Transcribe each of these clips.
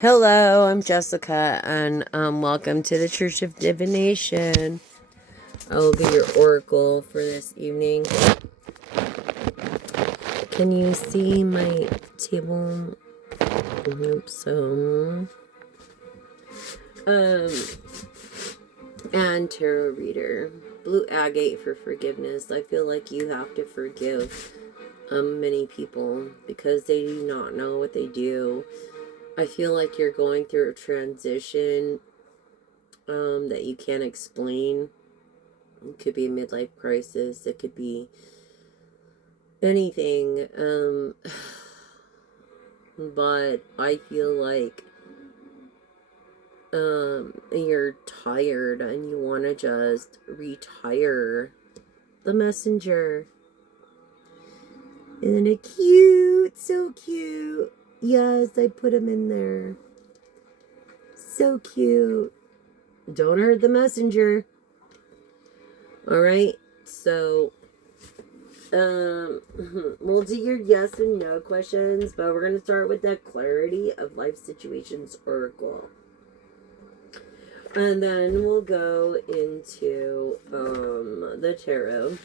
Hello, I'm Jessica, and welcome to the Church of Divination. I will be your oracle for this evening. Can you see my table? I hope so. And tarot reader. Blue agate for forgiveness. I feel like you have to forgive many people because they do not know what they do. I feel like you're going through a transition that you can't explain. It could be a midlife crisis. It could be anything. But I feel like you're tired and you want to just retire. The messenger. Isn't it cute? So cute. Yes, I put him in there. So cute. Don't hurt the messenger. All right. So we'll do your yes and no questions, but we're gonna start with the clarity of life situations oracle, and then we'll go into the tarot.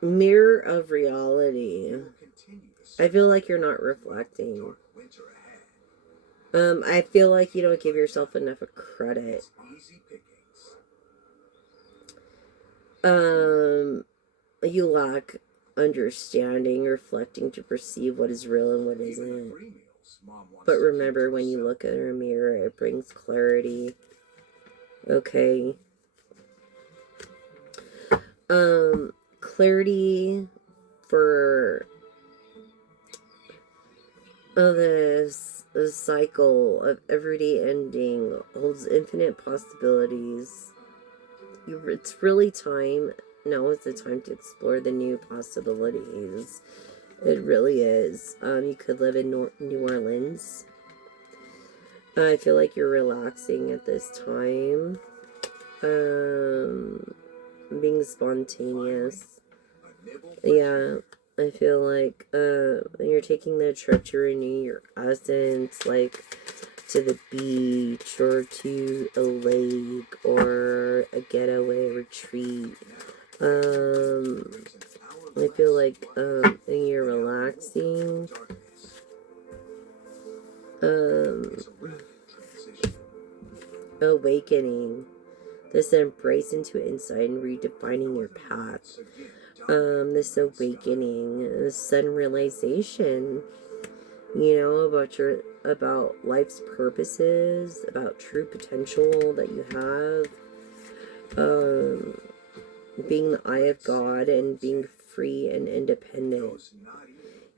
Mirror of reality. I feel like you're not reflecting. I feel like you don't give yourself enough credit. You lack understanding, reflecting to perceive what is real and what isn't. But remember, when you look in a mirror, it brings clarity. Okay. Clarity for this cycle of everyday ending holds infinite possibilities. It's really time. Now is the time to explore the new possibilities. It really is. You could live in New Orleans. I feel like you're relaxing at this time. Being spontaneous. Yeah, I feel like you're taking the trip to renew your essence, like to the beach or to a lake or a getaway retreat. I feel like you're relaxing. Awakening. This embrace into insight and redefining your path. This awakening, this sudden realization, about life's purposes, about true potential that you have, being the eye of God and being free and independent,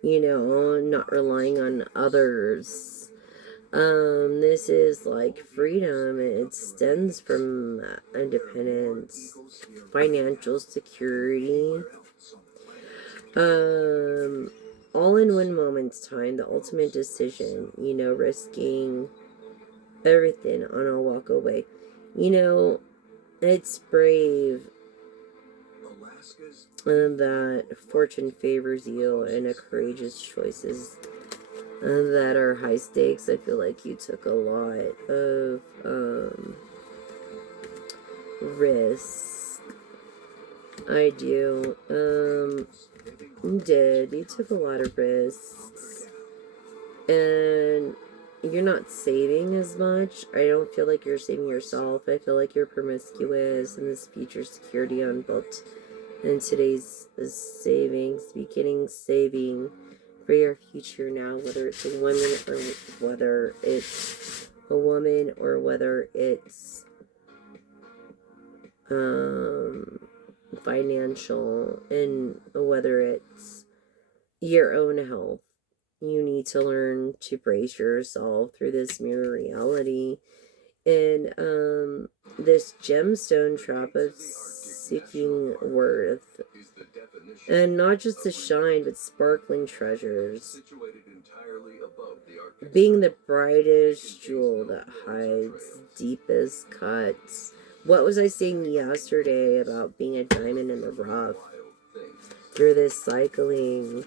not relying on others. This is like freedom. It stems from independence, financial security. All in one moment's time, the ultimate decision, risking everything on a walk away. It's brave that fortune favors you and a courageous choices that are high stakes. I feel like you took a lot of risk. I do. You did. You took a lot of risks. And you're not saving as much. I don't feel like you're saving yourself. I feel like you're promiscuous and this future security on both. And today's savings, beginning saving for your future now, whether it's a woman or whether it's a woman or whether it's financial, and whether it's your own health. You need to learn to brace yourself through this mirror reality and this gemstone trap of seeking worth, and not just the shine but sparkling treasures, being the brightest jewel that hides deepest cuts. What was I saying yesterday about being a diamond in the rough? through this cycling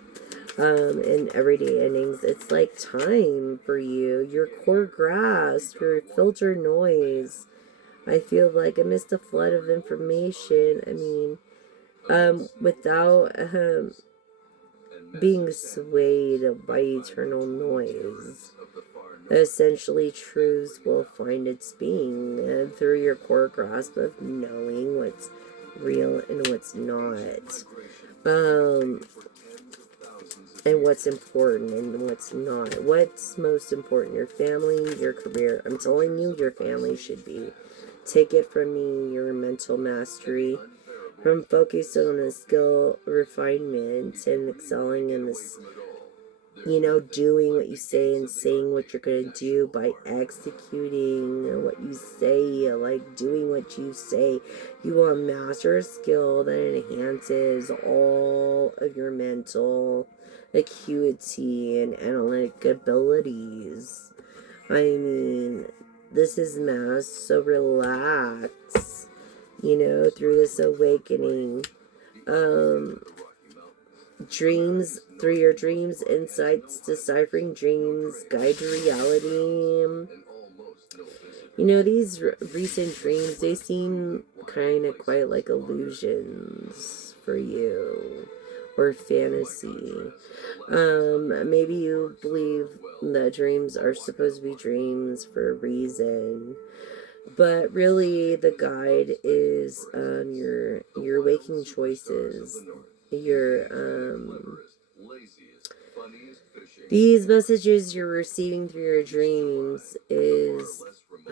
and everyday endings. It's like time for you. Your core grasp, your filter noise. I feel like amidst a flood of information, I mean, without being swayed by eternal noise. Essentially, truths will find its being through your core grasp of knowing what's real and what's not. And what's important and what's not. What's most important? Your family, your career. I'm telling you, your family should be. Take it from me, your mental mastery. From focused on the skill refinement and excelling in this, doing what you say and saying what you're going to do by executing what you say, like doing what you say. You will master a skill that enhances all of your mental acuity and analytic abilities. I mean, this is mass, so relax, through this awakening. Dreams, through your dreams, insights, deciphering dreams, guide to reality. These recent dreams, they seem kind of quite like illusions for you, or fantasy. Maybe you believe that dreams are supposed to be dreams for a reason, but really the guide is your waking choices. These messages you're receiving through your dreams is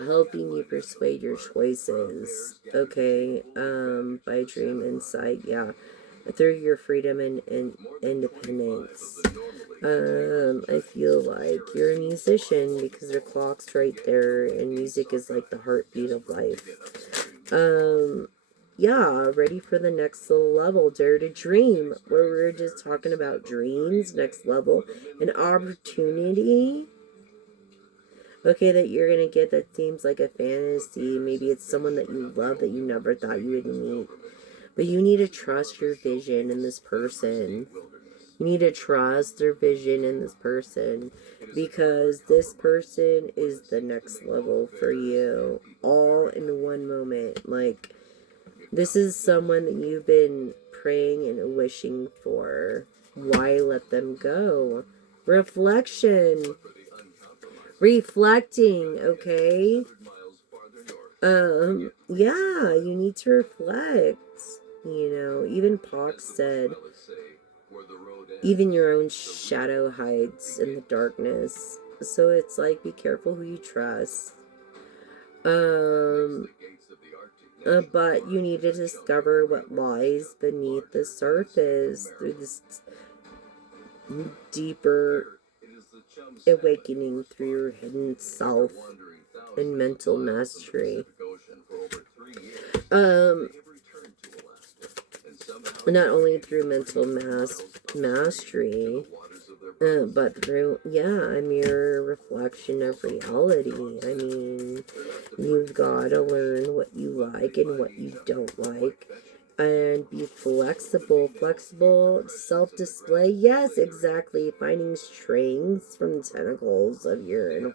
helping you persuade your choices, okay, by dream insight, yeah, through your freedom and independence. I feel like you're a musician because your clock's right there, and music is like the heartbeat of life. Yeah, ready for the next level. Dare to dream, where we're just talking about dreams, next level, an opportunity. Okay, that you're gonna get that seems like a fantasy. Maybe it's someone that you love that you never thought you would meet. But you need to trust your vision in this person. You need to trust their vision in this person, because this person is the next level for you, all in one moment. Like, this is someone that you've been praying and wishing for. Why let them go? Reflection. Reflecting, okay? Yeah, you need to reflect. Even Pac said, even your own shadow hides in the darkness. So it's like, be careful who you trust. But you need to discover what lies beneath the surface through this deeper awakening through your hidden self and mental mastery. Not only through mental mastery, but through, a mirror reflection of reality. I mean, you've got to learn what you like and what you don't like, and be flexible. Flexible self-display, yes, exactly. Finding strengths from the tentacles of your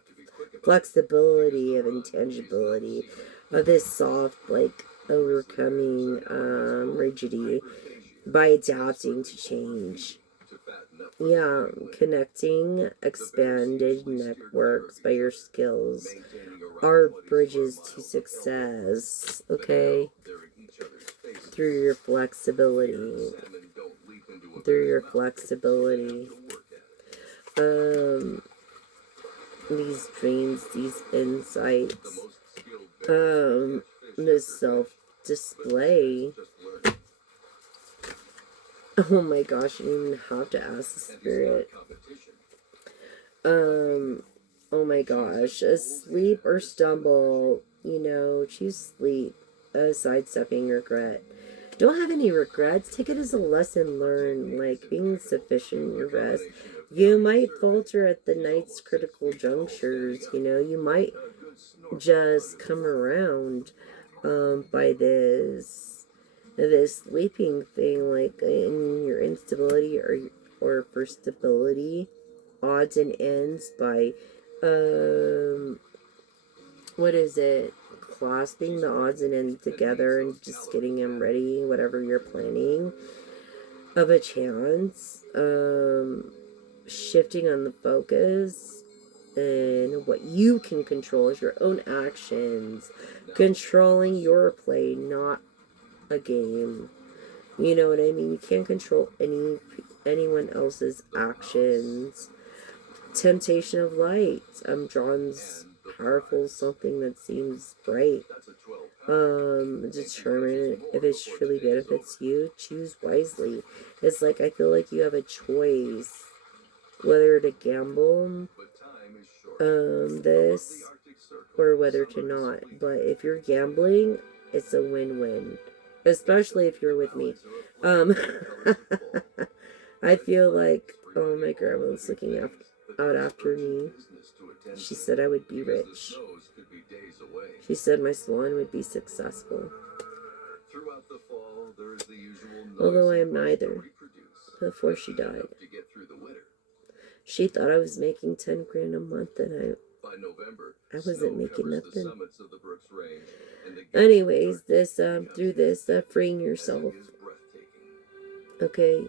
flexibility, of intangibility, of this soft, like, overcoming rigidity by adapting to change. Yeah, connecting expanded networks by your skills are bridges to success, okay? Through your flexibility. Through your flexibility. These dreams, these insights, this self-display. Oh my gosh, you don't even have to ask the spirit. Oh my gosh, asleep or stumble, choose sleep, sidestepping regret. Don't have any regrets. Take it as a lesson learned, like being sufficient in your rest. You might falter at the night's critical junctures, you might just come around by this. this sleeping thing, like in your instability or for stability, odds and ends by, um, what is it? Clasping the odds and ends together and just getting them ready, whatever you're planning, of a chance. Shifting on the focus and what you can control is your own actions, controlling your play, not a game. You know what I mean? You can't control anyone else's actions. Temptation of light. Drawn's powerful, something that seems bright. Determine if it truly benefits you. Choose wisely. It's like I feel like you have a choice whether to gamble this or whether to not. But if you're gambling, it's a win-win, especially if you're with me. I feel like, oh, my grandma's looking out after me. She said I would be rich. She said my salon would be successful. Although I am neither. Before she died, she thought I was making 10 grand a month, and I wasn't making nothing. Anyways, this through this freeing yourself, okay,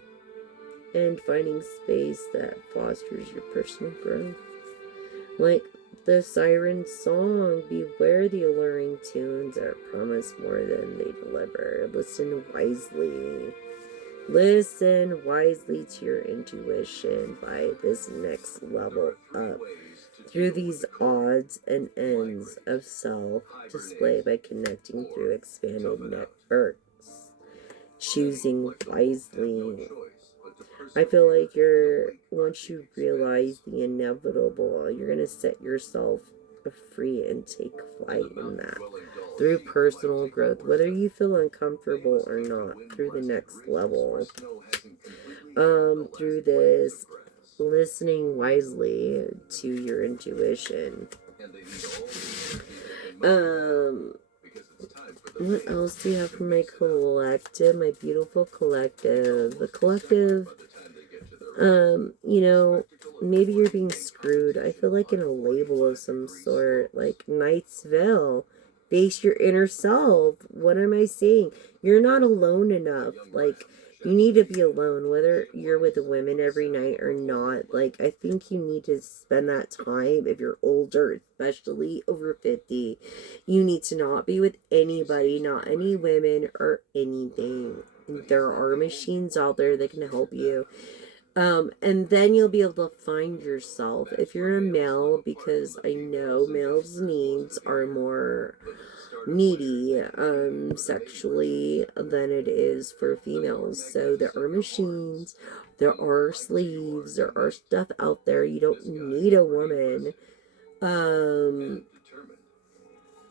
and finding space that fosters your personal growth. Like the siren song, beware the alluring tunes that promise more than they deliver. Listen wisely. Listen wisely to your intuition by this next level up through these odds and ends of self display by connecting through expanded networks. Choosing wisely. I feel like once you realize the inevitable, you're going to set yourself free and take flight in that through personal growth, whether you feel uncomfortable or not, through the next level. Through this listening wisely to your intuition. What else do you have for my collective, my beautiful collective? The collective, you know, maybe you're being screwed. I feel like in a label of some sort, like Knight's Veil. Face your inner self. What am I saying? You're not alone enough. Like, you need to be alone, whether you're with women every night or not. Like, I think you need to spend that time if you're older, especially over 50. You need to not be with anybody, not any women or anything. There are machines out there that can help you. And then you'll be able to find yourself if you're a male, because I know males' needs are more needy sexually than it is for females. So there are machines, there are sleeves, there are stuff out there. You don't need a woman.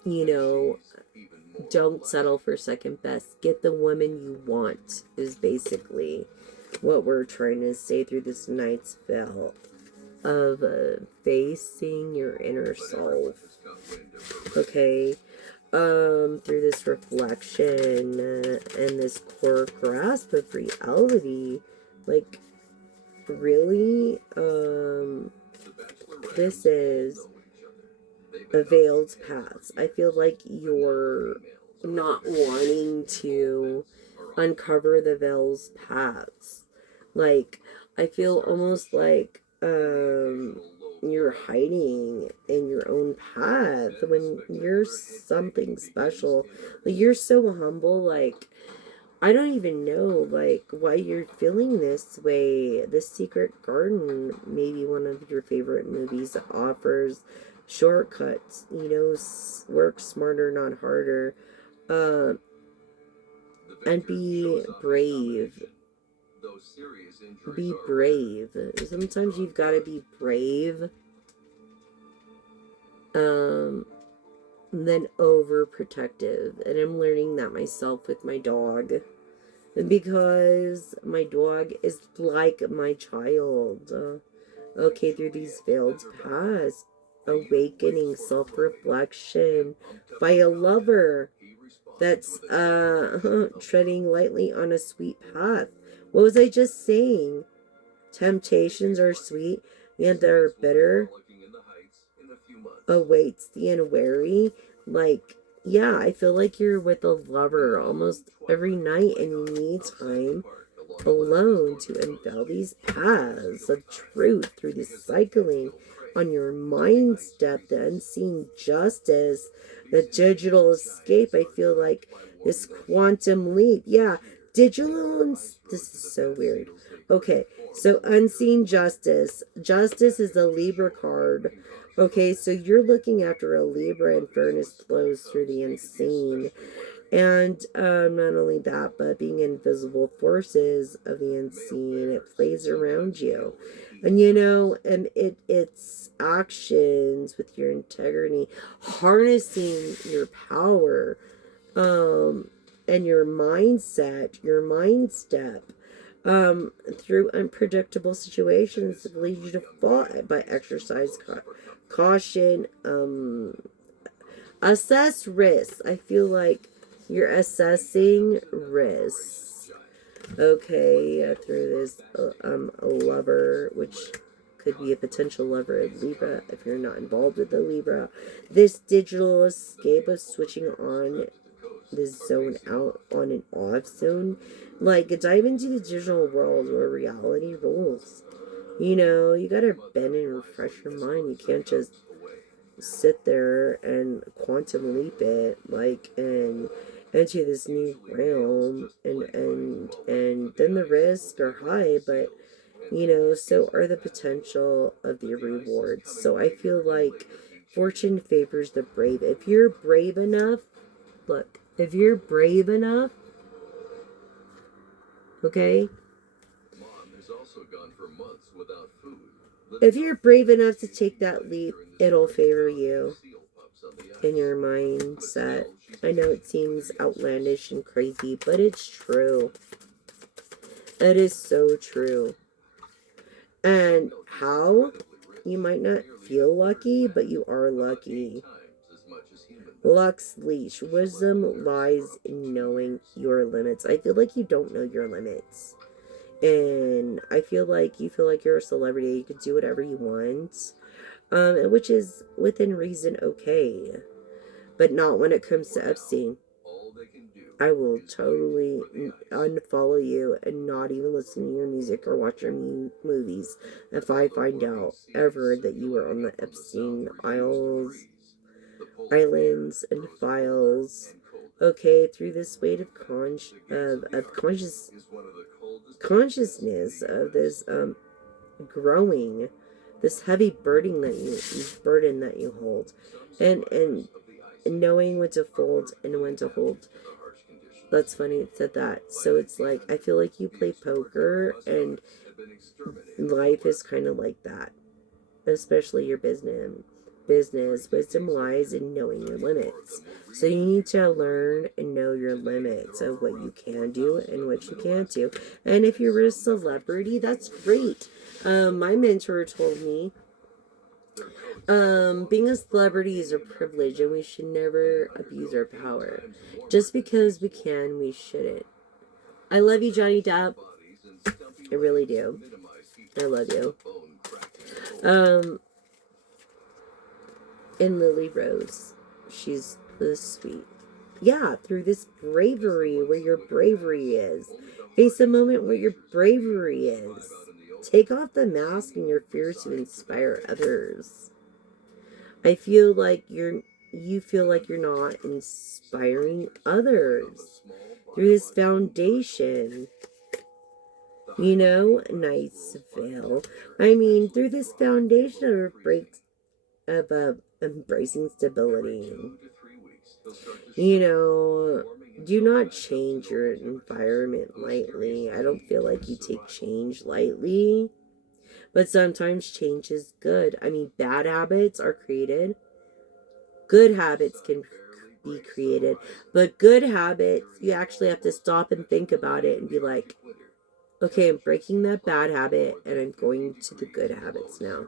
You know, don't settle for second best. Get the woman you want is basically what we're trying to say through this Knight's Veil of facing your inner self. Okay, through this reflection and this core grasp of reality, like really, this is a veiled paths. I feel like you're not wanting to uncover the veil's paths. Like, I feel almost like you're hiding in your own path when you're something special. Like, you're so humble. Like, I don't even know like why you're feeling this way. The Secret Garden, maybe one of your favorite movies, that offers shortcuts. You know, work smarter, not harder. And be brave. Be brave. Sometimes you've got to be brave. Than overprotective. And I'm learning that myself with my dog. Because my dog is like my child. Okay, through these veiled paths, awakening self-reflection by a lover. That's treading lightly on a sweet path. What was I just saying? Temptations are sweet, yet they're bitter. Awaits the unwary. Like, yeah, I feel like you're with a lover almost every night and you need time alone to unveil these paths of truth through the cycling on your mind step, the unseen justice, the digital escape. I feel like this quantum leap. Yeah, digital. This is so weird. Okay, so unseen justice. Justice is the Libra card. Okay, so you're looking after a Libra and fairness flows through the unseen. And not only that, but being invisible forces of the unseen, it plays around you. And and it's actions with your integrity, harnessing your power, um, and your mindset, your mind step, through unpredictable situations that lead you to fall by exercise caution, assess risks. I feel like you're assessing risks. Okay, through this lover, which could be a potential lover of Libra if you're not involved with the Libra. This digital escape of switching on this zone out on an off zone. Like, dive into the digital world where reality rules. You gotta bend and refresh your mind. You can't just sit there and quantum leap it, like, and into this new realm, and then the risks are high, but so are the potential of the rewards. So I feel like fortune favors the brave. If you're brave enough, look, if you're brave enough, okay, if you're brave enough to take that leap, it'll favor you in your mindset. I know it seems outlandish and crazy, but it's true. It is so true. And how? You might not feel lucky, but you are lucky. Luck's leash. Wisdom lies in knowing your limits. I feel like you don't know your limits. And I feel like you feel like you're a celebrity. You can do whatever you want. Which is within reason okay. But not when it comes to Epstein. I will totally unfollow you and not even listen to your music or watch your movies if I find out ever that you were on the Epstein islands and files. Okay, through this weight of consciousness of this growing, this heavy burden that you hold, and knowing when to fold and when to hold. That's funny it said that. So it's like I feel like you play poker and life is kind of like that, especially your business. Wisdom lies in knowing your limits. So you need to learn and know your limits of what you can do and what you can't do. And if you're a celebrity, that's great. My mentor told me, being a celebrity is a privilege and we should never abuse our power. Just because we can, we shouldn't. I love you, Johnny Depp. I really do. I love you. Um, and Lily Rose. She's sweet. Yeah, through this bravery, where your bravery is. Face a moment where your bravery is. Take off the mask and your fears to inspire others. I feel like you feel like you're not inspiring others through this foundation. Nice veil. I mean, through this foundation of embracing stability. Do not change your environment lightly. I don't feel like you take change lightly, but sometimes change is good. I mean, bad habits are created, good habits can be created, but good habits, you actually have to stop and think about it and be like, okay, I'm breaking that bad habit and I'm going to the good habits now.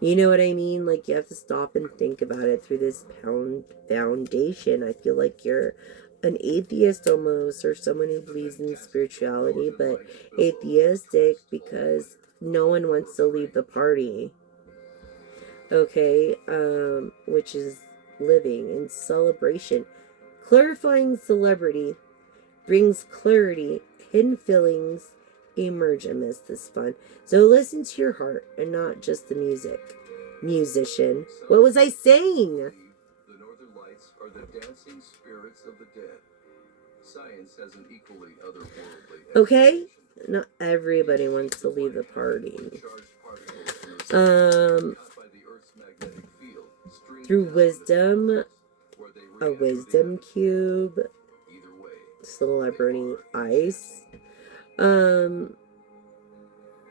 You know what I mean? Like, you have to stop and think about it through this foundation. I feel like you're an atheist almost, or someone who believes in spirituality, but atheistic because no one wants to leave the party. Okay? Which is living in celebration. Clarifying celebrity brings clarity, hidden feelings emerge amidst this fun. So listen to your heart and not just the music. Musician. What was I saying? The northern lights are the dancing spirits of the dead. Science has an equally otherworldly. Okay? Not everybody wants to leave the party. Through wisdom, a wisdom cube, celebrity ice.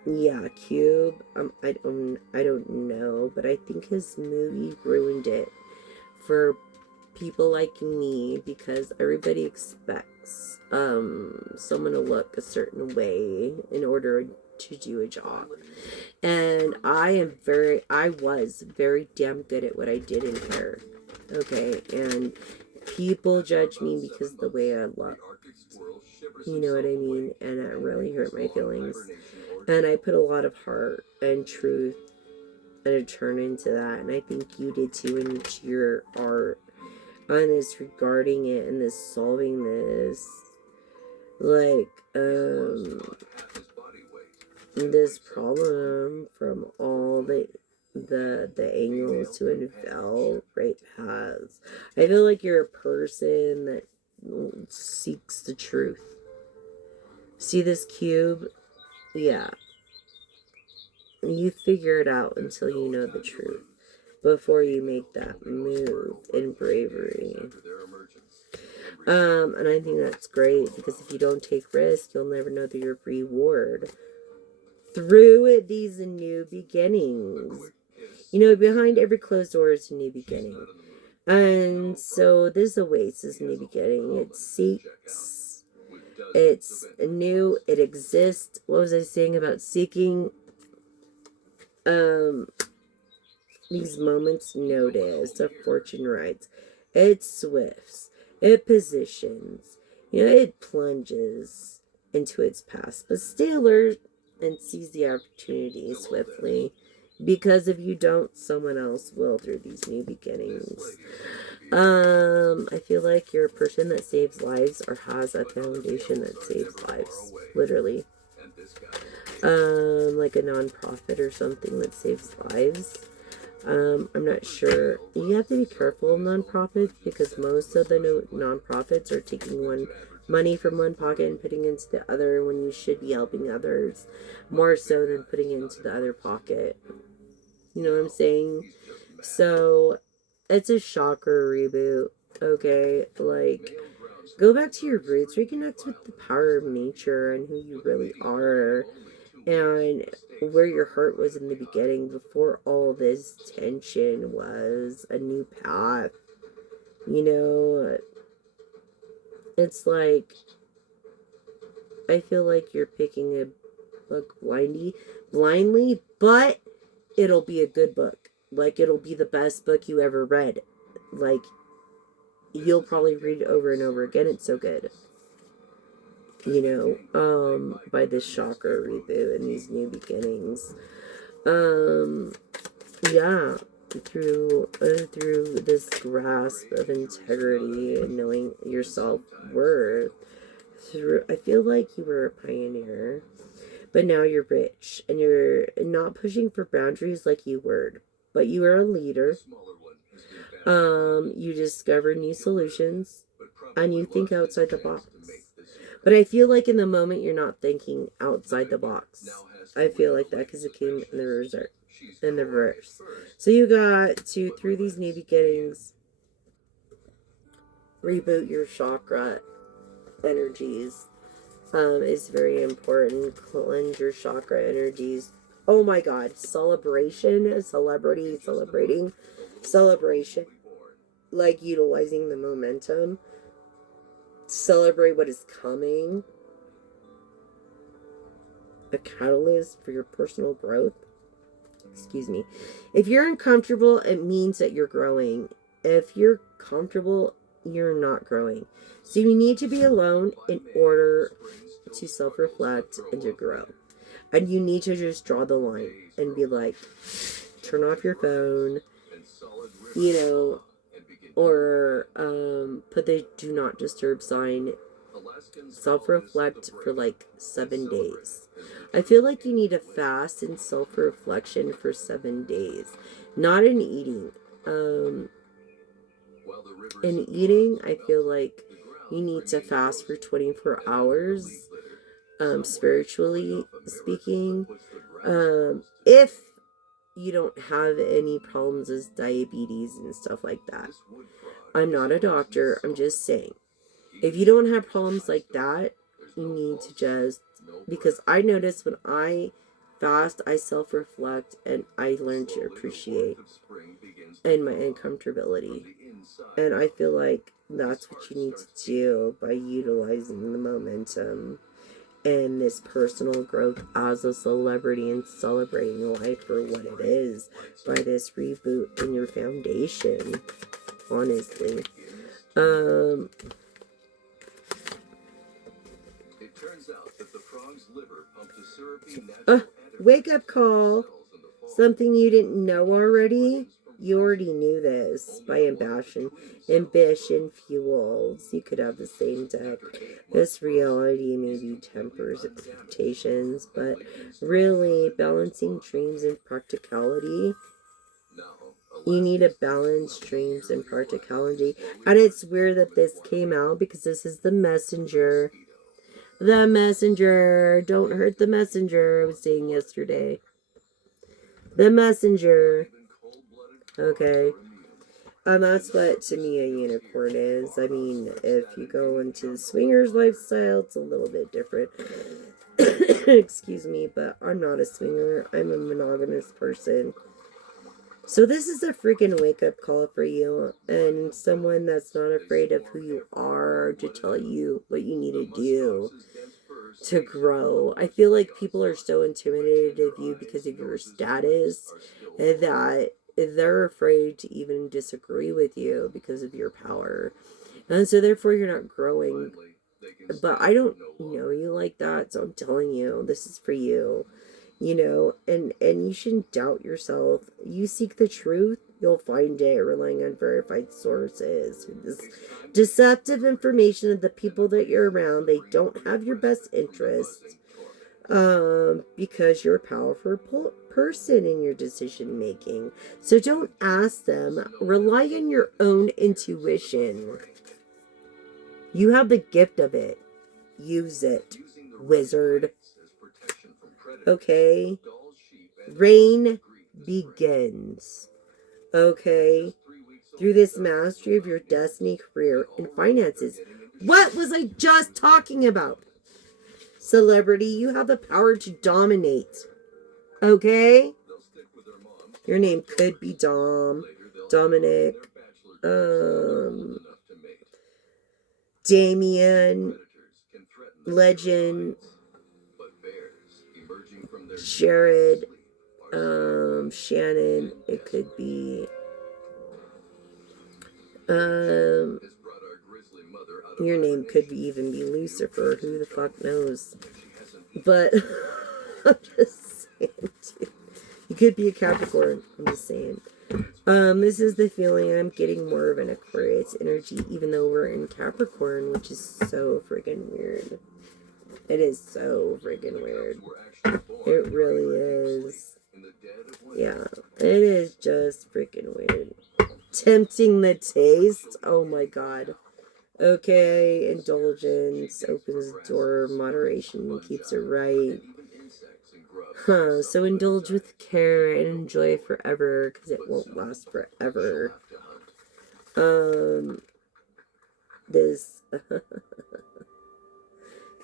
Yeah, Cube. I don't know, but I think his movie ruined it for people like me because everybody expects someone to look a certain way in order to do a job. And I was very damn good at what I did in hair. Okay, and people judge me because of the way I look. You know what I mean? And it really hurt my feelings. And I put a lot of heart and truth and a turn into that. And I think you did too into your art on this regarding it and this solving this. Like, this problem from all the angles to unveil right paths. I feel like you're a person that seeks the truth. See this cube? Yeah. You figure it out until you know the truth before you make that move in bravery. And I think that's great because if you don't take risk, you'll never know your reward through these new beginnings. You know, behind every closed door is a new beginning. And so this awaits this new beginning. It seeks, it's new, it exists. What was I saying about seeking? These moments notice of fortune rides. It swifts, it positions, you know, it plunges into its past, but stay alert and seize the opportunity swiftly. Because if you don't, someone else will through these new beginnings. I feel like you're a person that saves lives or has a foundation that saves lives, literally. Like a nonprofit or something that saves lives. I'm not sure. You have to be careful of nonprofits because most of the nonprofits are taking money from one pocket and putting into the other when you should be helping others more so than putting into the other pocket. You know what I'm saying? So it's a chakra reboot. Okay, like go back to your roots, reconnect with the power of nature and who you really are, and where your heart was in the beginning before all this tension was a new path. You know, it's like I feel like you're picking a book blindly, but it'll be a good book. Like it'll be the best book you ever read. Like you'll probably read it over and over again. It's so good. You know, by this chakra reboot and these new beginnings. Yeah, through this grasp of integrity and knowing your self-worth. I feel like you were a pioneer, but now you're rich and you're not pushing for boundaries like you were, but you are a leader. You discover new solutions and you think outside the box. But I feel like in the moment you're not thinking outside the box. I feel like that because it came in the reverse. So you got to, through these new beginnings, reboot your chakra energies. Is very important. Cleanse your chakra energies. Oh my God, celebration, celebrating, celebration. Like utilizing the momentum. Celebrate what is coming. A catalyst for your personal growth. Excuse me. If you're uncomfortable, it means that you're growing. If you're comfortable, you're not growing. So you need to be alone in order to self-reflect and to grow. And you need to just draw the line and be like, turn off your phone, you know, or put the do not disturb sign. Self-reflect for like 7 days. I feel like you need a fast and self-reflection for 7 days, not in eating. In eating, I feel like you need to fast for 24 hours, spiritually speaking. If you don't have any problems with diabetes and stuff like that. I'm not a doctor, I'm just saying. If you don't have problems like that, you need to just, because I notice when I fast, I self-reflect and I learn to appreciate and my uncomfortability. And I feel like that's what you need to do by utilizing the momentum and this personal growth as a celebrity and celebrating life for what it is by this reboot in your foundation, honestly. It turns out that the frog's liver pumped a syrupy natural wake up call. Something you didn't know already. You already knew this by ambition fuels. You could have the same deck. This reality maybe tempers expectations, but really balancing dreams and practicality. You need to balance dreams and practicality. And it's weird that this came out because this is the messenger. The messenger. Don't hurt the messenger, I was saying yesterday. The messenger. Okay. And that's what, to me, a unicorn is. I mean, if you go into the swingers lifestyle, it's a little bit different. Excuse me, but I'm not a swinger. I'm a monogamous person. So this is a freaking wake-up call for you. And someone that's not afraid of who you are to tell you what you need to do to grow. I feel like people are so intimidated of you because of your status that they're afraid to even disagree with you because of your power. And so therefore you're not growing. But I don't know you like that, so I'm telling you, this is for you. You know, and you shouldn't doubt yourself. You seek the truth, you'll find it, relying on verified sources. This deceptive information of the people that you're around, they don't have your best interests, because you're a powerful person in your decision making. So don't ask them. Rely on your own intuition. You have the gift of it. Use it, wizard. Okay? Rain begins. Okay? Through this mastery of your destiny, career, and finances. What was I just talking about? Celebrity, you have the power to dominate. Okay? Your name could be Dominic, Damien, Legend, Jared, Shannon. It could be your name could even be Lucifer. Who the fuck knows? But I'm just saying, too. You could be a Capricorn. I'm just saying. This is the feeling I'm getting more of an Aquarius energy, even though we're in Capricorn, which is so freaking weird. It is so freaking weird. It really is. Yeah, it is just freaking weird. Tempting the taste? Oh my god. Okay, indulgence opens the door, moderation keeps it right. So indulge with care and enjoy it forever, because it won't last forever. This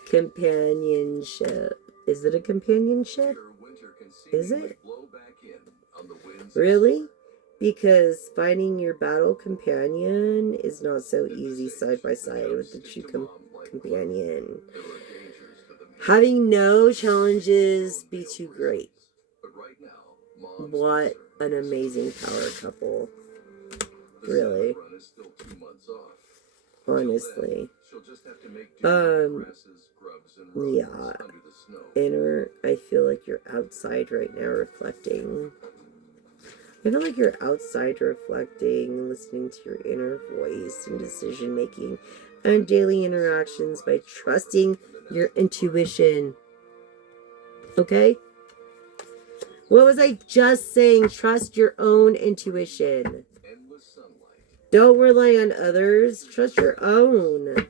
companionship. Is it a companionship? Is it? Really? Because finding your battle companion is not so easy side by side with the true companion. Having no challenges be too great. mom's what concern. an amazing power couple. The Really. salad run is still 2 months off. Honestly. She'll just have to make do with grasses, grubs, and rodents Yeah. under the snow. Inner, I feel like you're outside right now reflecting. I feel like you're outside reflecting, listening to your inner voice and decision making and daily interactions by trusting your intuition. Okay? What was I just saying? Trust your own intuition. Endless sunlight Don't rely on others. Trust your own. and a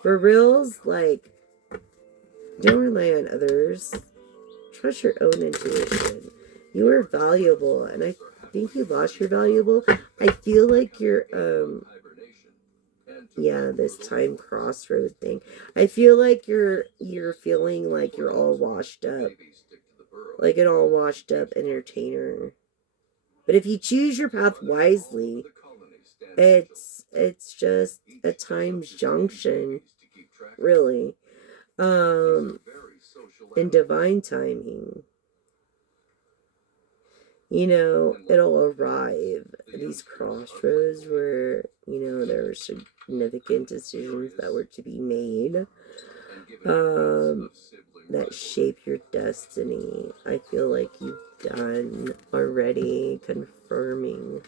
For reals, like, don't rely on others. Trust your own intuition. You are valuable, and I think you lost your valuable. I feel like you're, hibernation. And to yeah, this time crossroad thing. I feel like you're feeling like you're all washed up. maybe stick to the burrow. Like an all washed up entertainer. But if you choose your path wisely, The colony stands it's just a each time's develops its own junction, duties to keep track of. really. He's a very social In animal. divine timing. You know, it'll arrive at these crossroads where, you know, there were significant decisions that were to be made And given hints of sibling that shape your destiny. I feel like you've done already, confirming.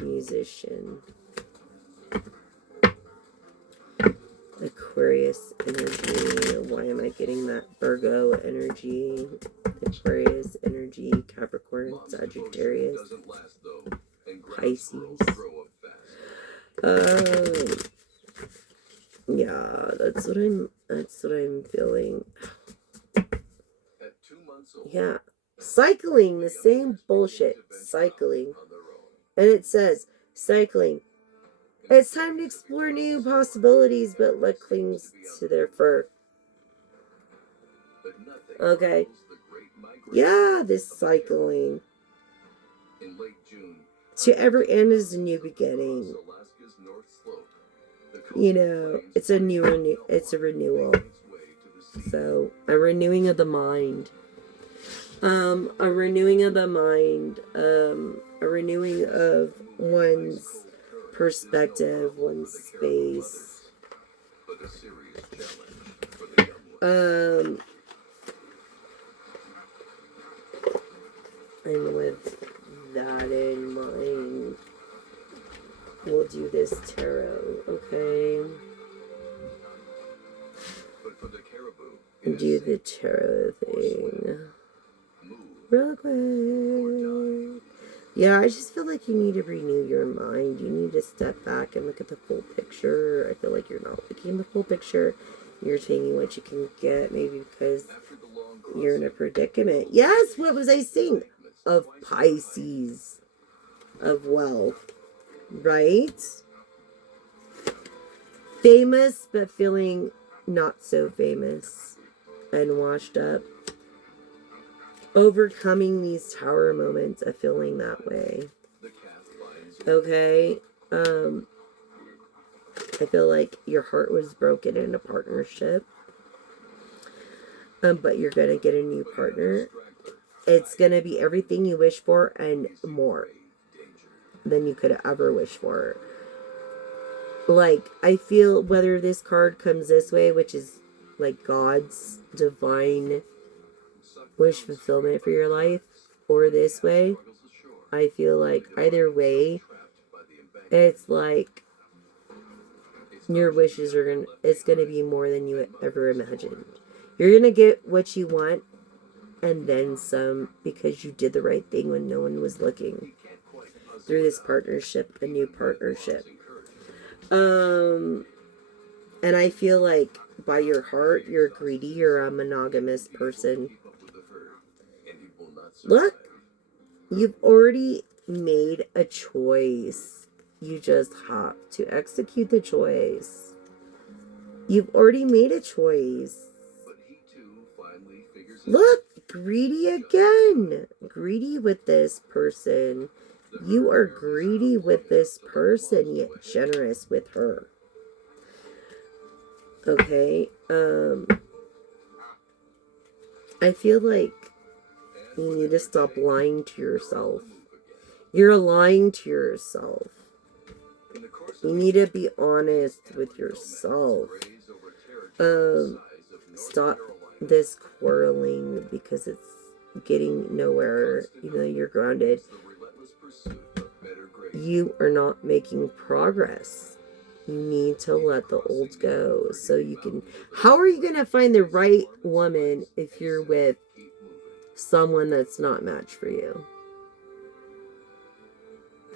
Musician. Aquarius energy. Why am I getting that Virgo energy? Aquarius energy, Capricorn, Mom's Sagittarius, devotion doesn't last, though, and ground Pisces. squirrels grow up fast. Yeah, that's what I'm feeling. At 2 months old, Yeah. Cycling, the same bullshit. Cycling. on their own. And it says, cycling. It's time to explore new possibilities, but luck clings to their fur. But nothing Okay. rivals the Great Migration Yeah, this of the cycling. caribou. In late June, To every end is a new beginning. across Alaska's North Slope, the You coastal know, plains it's a bridge it's a renewal. making its way to the sea. So, a renewing of the mind. A renewing of the mind. A renewing of one's perspective, one's space. But a serious challenge for the young ones. And with that in mind, we'll do this tarot, okay? But for the caribou, it And is do safe the tarot thing. move Real or quick. die. Yeah, I just feel like you need to renew your mind. You need to step back and look at the full picture. I feel like you're not looking at the full picture. You're taking what you can get, maybe because After the long you're in a crossing, predicament. Yes, what was I saying? Of Pisces. Of wealth. Right? Famous, but feeling not so famous. And washed up. Overcoming these tower moments of feeling that way. the calf binds Okay? I feel like your heart was broken in a partnership. But you're gonna get a new partner. It's gonna be everything you wish for and more than you could ever wish for. Like, I feel whether this card comes this way, which is like God's divine wish fulfillment for your life, or this way, I feel like either way, it's like your wishes are gonna, it's gonna be more than you ever imagined. You're gonna get what you want and then some, because you did the right thing when no one was looking. Through this partnership, a new partnership. And I feel like by your heart, you're greedy, you're a monogamous person. Look, you've already made a choice. You just have to execute the choice. You've already made a choice. Look, greedy again. Greedy with this person. You are greedy with this person, yet generous with her. Okay, I feel like You need to stop lying to yourself. You're lying to yourself. You need to be honest with yourself. Stop this quarreling because it's getting nowhere. You know, you're grounded. You are not making progress. You need to let the old go so you can... How are you going to find the right woman if you're with someone that's not matched for you?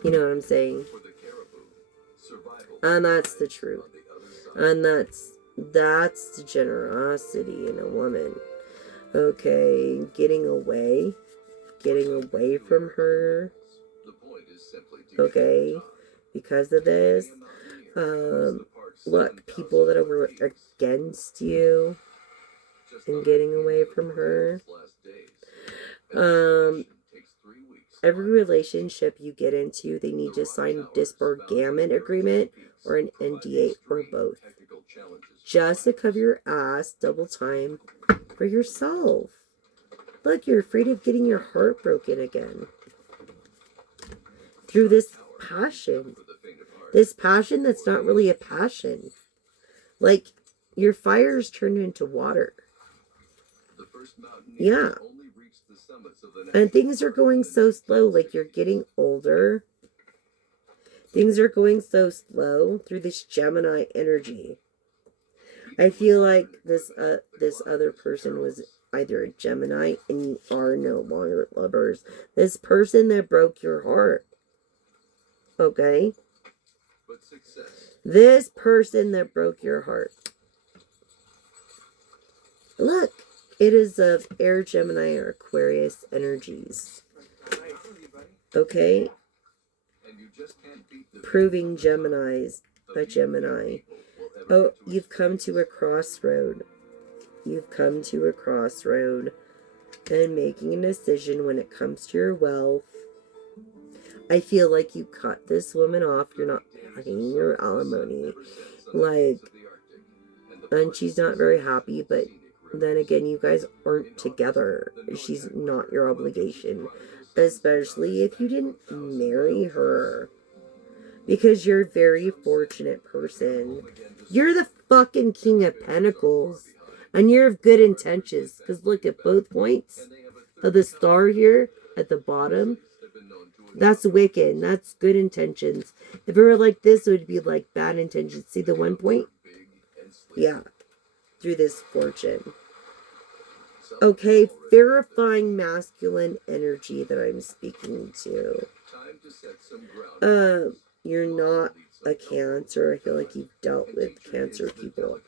You know what I'm saying? And that's the truth. And that's the generosity in a woman. Okay, getting away from her. Okay, because of this. Look, people that were against you and getting away from her. Every relationship you get into, they need to sign a disbarment agreement or an NDA or both. Just to cover your ass double time for yourself. Look, you're afraid of getting your heart broken again. Through this passion. This passion that's not really a passion. Like, your fire's turned into water. Yeah. And things are going so slow. Like, you're getting older. Things are going so slow through this Gemini energy. I feel like this other person was either a Gemini and you are no longer lovers. This person that broke your heart. Okay? This person that broke your heart. Look, it is of Air Gemini or Aquarius energies. Okay? Proving Geminis, a Gemini. Oh, you've come to a crossroad. You've come to a crossroad and making a decision when it comes to your wealth. I feel like you cut this woman off. You're not paying your alimony. Like, and she's not very happy, but then again, you guys aren't together. She's not your obligation. Especially if you didn't marry her. Because you're a very fortunate person. You're the fucking King of Pentacles. And you're of good intentions. Because look at both points of the star here at the bottom. That's wicked. That's good intentions. If it were like this, it would be like bad intentions. See the one point? Yeah. Through this fortune. Okay, verifying masculine energy that I'm speaking to. You're not a Cancer. I feel like you've dealt with Cancer people.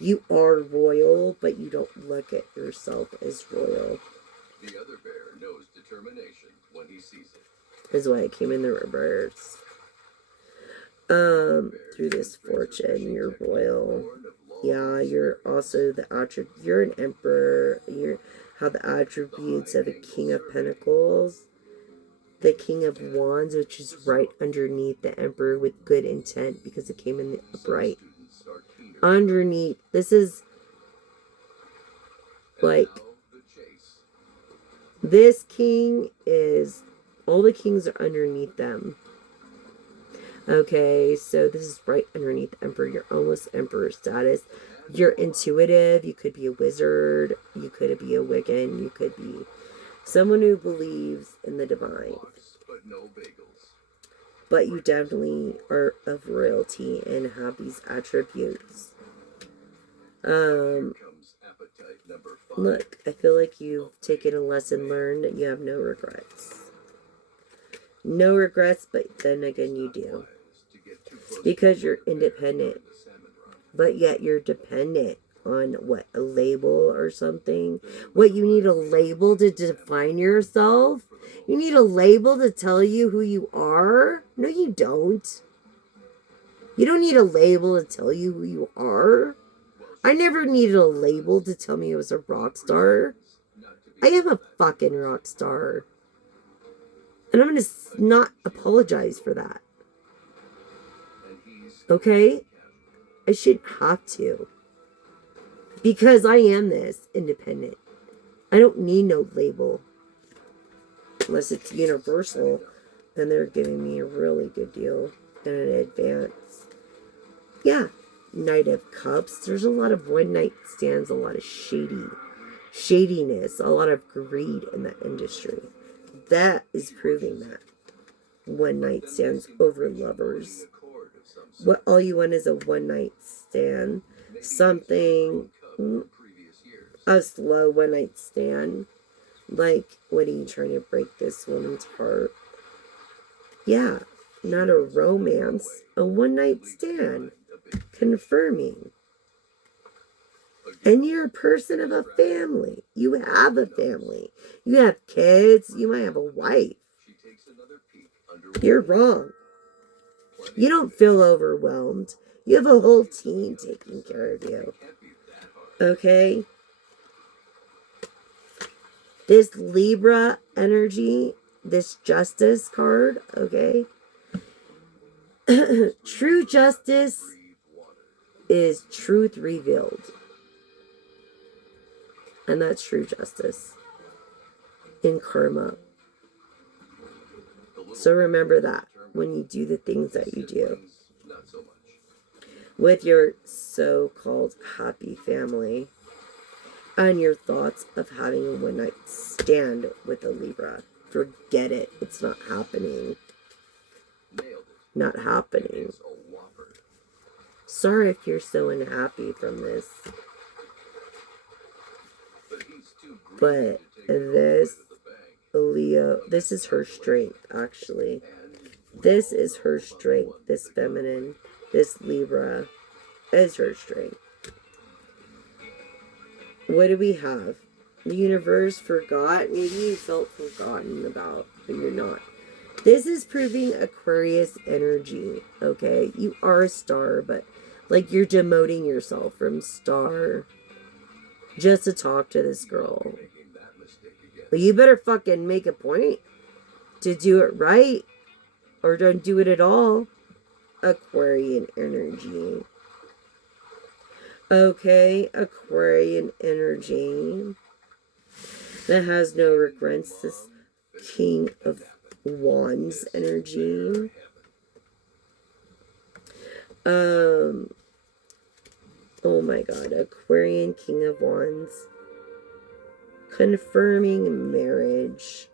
You are royal, but you don't look at yourself as royal. The other bear knows determination when he sees it. Is why it came in the reverse. Through this fortune, you're royal. Yeah, you're also the attribute. You're an emperor. You have the attributes of a King of Pentacles. The King of Wands, which is right underneath the Emperor with good intent because it came in the upright. Underneath, this is like, this king is, all the kings are underneath them. Okay, so this is right underneath the Emperor. You're almost Emperor status. You're intuitive. You could be a wizard. You could be a Wiccan. You could be someone who believes in the divine. But you definitely are of royalty and have these attributes. Look, I feel like you've taken a lesson learned and you have no regrets. No regrets, but then again you do. Because you're independent. But yet you're dependent on what? A label or something? What, you need a label to define yourself? You need a label to tell you who you are? No, you don't. You don't need a label to tell you who you are. I never needed a label to tell me I was a rock star. I am a fucking rock star. And I'm going to not apologize for that. Okay? I shouldn't have to. Because I am this independent. I don't need no label. Unless it's universal, then they're giving me a really good deal and an advance. Yeah, Knight of Cups. There's a lot of one night stands, a lot of shadiness, a lot of greed in that industry. That is proving that one night stands over lovers. What all you want is a one night stand, something, a slow one night stand. Like, what are you trying to break this woman's heart? Yeah, not a romance, a one night stand, confirming. And you're a person of a family. You have a family. You have kids. You might have a wife. You're wrong. You don't feel overwhelmed. You have a whole team taking care of you. Okay? This Libra energy, this Justice card, okay? True justice is truth revealed. And that's true justice in karma. So remember that when you do the things that you do with your so-called happy family and your thoughts of having a one-night stand with a Libra. Forget it. It's not happening. Not happening. Sorry if you're so unhappy from this. But this Leo, this is her strength, actually. This is her strength. This feminine, this Libra is her strength. What do we have? The universe forgot. Maybe you felt forgotten about, but you're not. This is proving Aquarius energy, okay? You are a star, but like you're demoting yourself from star just to talk to this girl. But you better fucking make a point to do it right or don't do it at all. Aquarian energy. Okay, Aquarian energy that has no regrets. This King of Wands energy. Oh my god, Aquarian King of Wands. Confirming marriage.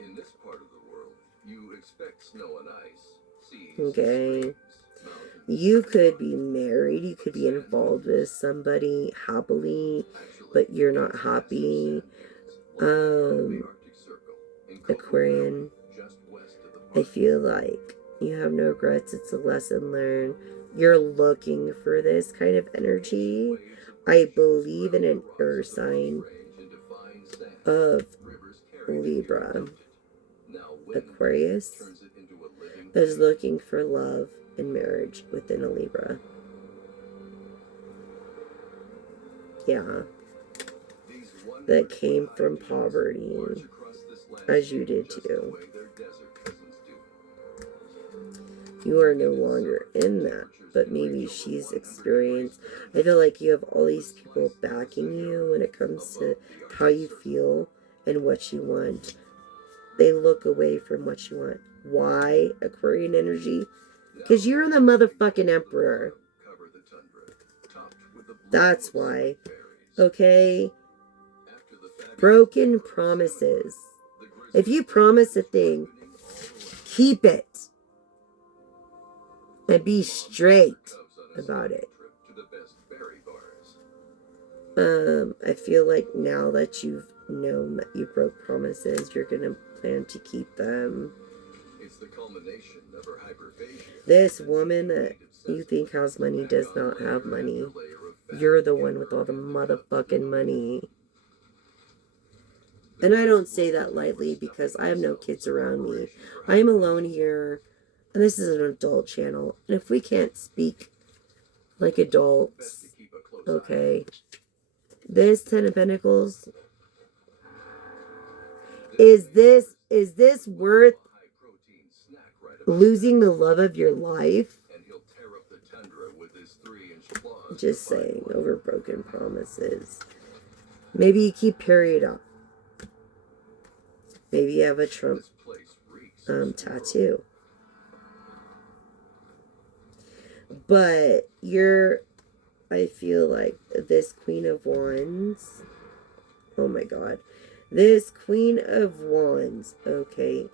In this part of the world, you expect snow and ice, seas, okay. streams, You could be married, you could be involved with somebody happily, but you're not happy. Aquarian, I feel like you have no regrets. It's a lesson learned. You're looking for this kind of energy. I believe in an air sign of Libra. Aquarius is looking for love and marriage within a Libra. Yeah. That came from poverty, as you did too. You are no longer in that, but maybe she's experienced. I feel like you have all these people backing you when it comes to how you feel and what you want. They look away from what you want. Why, Aquarian energy? Because you're the motherfucking emperor. That's why. Okay? Broken promises. If you promise a thing, keep it. And be straight about it. I feel like now that you've known that you broke promises, you're going to plan to keep them. It's the culmination of her hyperphagia. This woman that you think has money does not have money. You're the one with all the motherfucking money. And I don't say that lightly because I have no kids around me. I am alone here. And this is an adult channel. And if we can't speak like adults, okay. This Ten of Pentacles, is this worth losing the love of your life? Just saying, over broken promises. Maybe you keep period off. Maybe you have a Trump This place reeks of tattoo. But I feel like this Queen of Wands. Oh my God. This Queen of Wands, okay,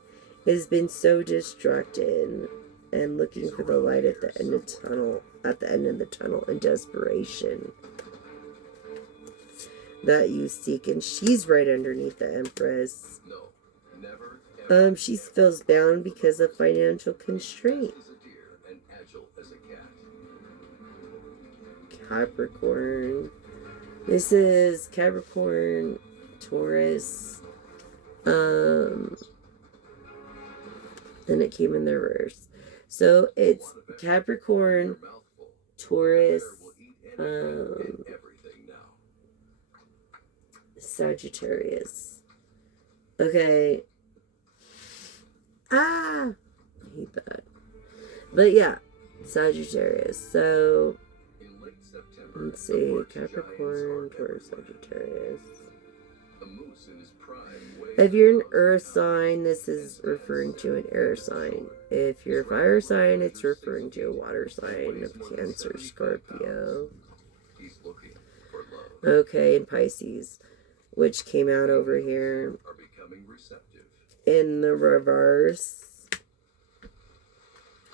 has been so distracted and looking for the light at the end of the tunnel in desperation that you seek, and she's right underneath the Empress. No, never, She feels bound because of financial constraint. as a deer and agile as a cat. Capricorn. This is Capricorn, Taurus. Then it came in the reverse. So it's Capricorn, Taurus, Everything now. Sagittarius. Okay. I hate that. But yeah, Sagittarius. So In late September, let's the see, worst Capricorn, giants are Taurus, everywhere. Sagittarius. A moose in his prime weighs If you're an 1,000 earth pounds. sign, this is referring to an air sign. If you're a fire sign, it's referring to a water sign of Cancer, Scorpio. He's looking for love. Okay, and Pisces, which came out over here Are becoming receptive. in the reverse.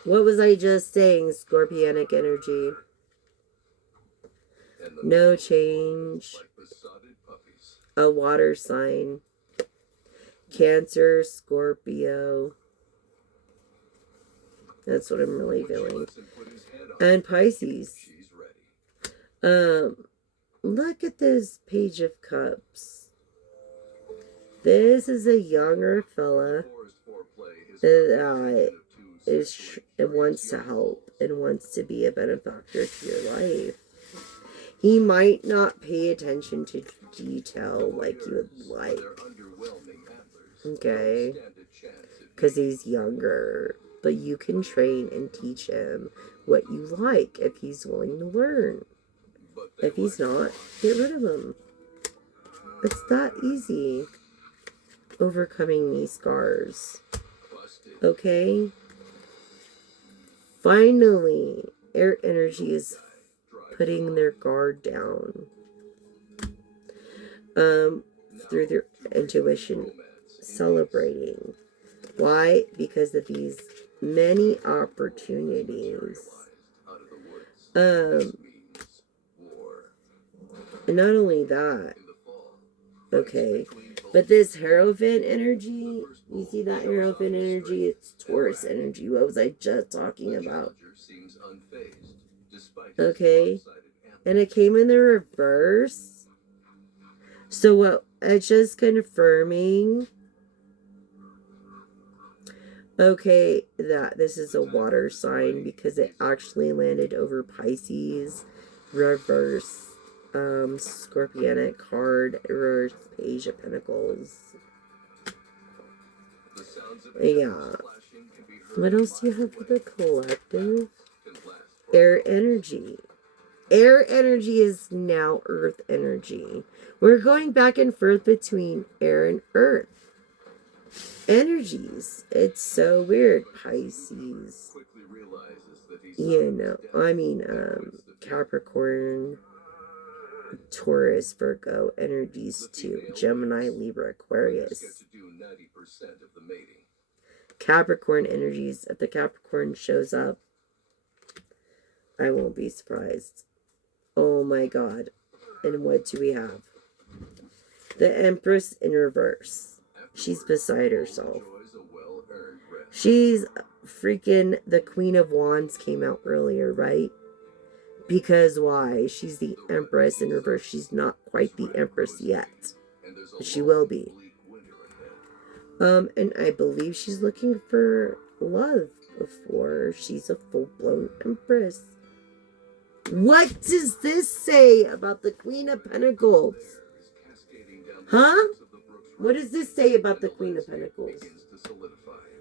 What was I just saying? Scorpionic energy. And the No males change. like besotted puppies. A water sign. Cancer, Scorpio. That's what I'm really When she feeling. lets him put his head on And her, Pisces. she's ready. Look at this Page of Cups. This is a younger fella Forced foreplay is that is wants to help and wants to be a benefactor to your life. He might not pay attention to detail like you would like, okay, because he's younger. But you can train and teach him what you like if he's willing to learn. If he's not, get rid of him. It's that easy. Overcoming these scars. Okay? Finally, air energy is putting their guard down. Through their intuition, celebrating. Why? Because of these many opportunities. And not only that, okay, but this Hierophant energy, you see that Hierophant energy? It's Taurus energy. What was I just talking about? Okay, and it came in the reverse. So what? It's just confirming, okay, that this is a water sign because it actually landed over Pisces, reverse. Scorpionic card, reverse Page of Pentacles. Yeah. What else do you have for the collective? Air energy. Air energy is now earth energy. We're going back and forth between air and earth energies. It's so weird. Pisces. Capricorn, Taurus, Virgo energies too. Gemini, Libra, Aquarius. Capricorn energies. If the Capricorn shows up, I won't be surprised. Oh my God. And what do we have? The Empress in reverse. She's beside herself. She's freaking the Queen of Wands came out earlier, right? Because why? She's the Empress in reverse. She's not quite the Empress yet. But she will be. And I believe she's looking for love before she's a full-blown Empress. What does this say about the Queen of Pentacles? Huh? What does this say about the Queen of Pentacles?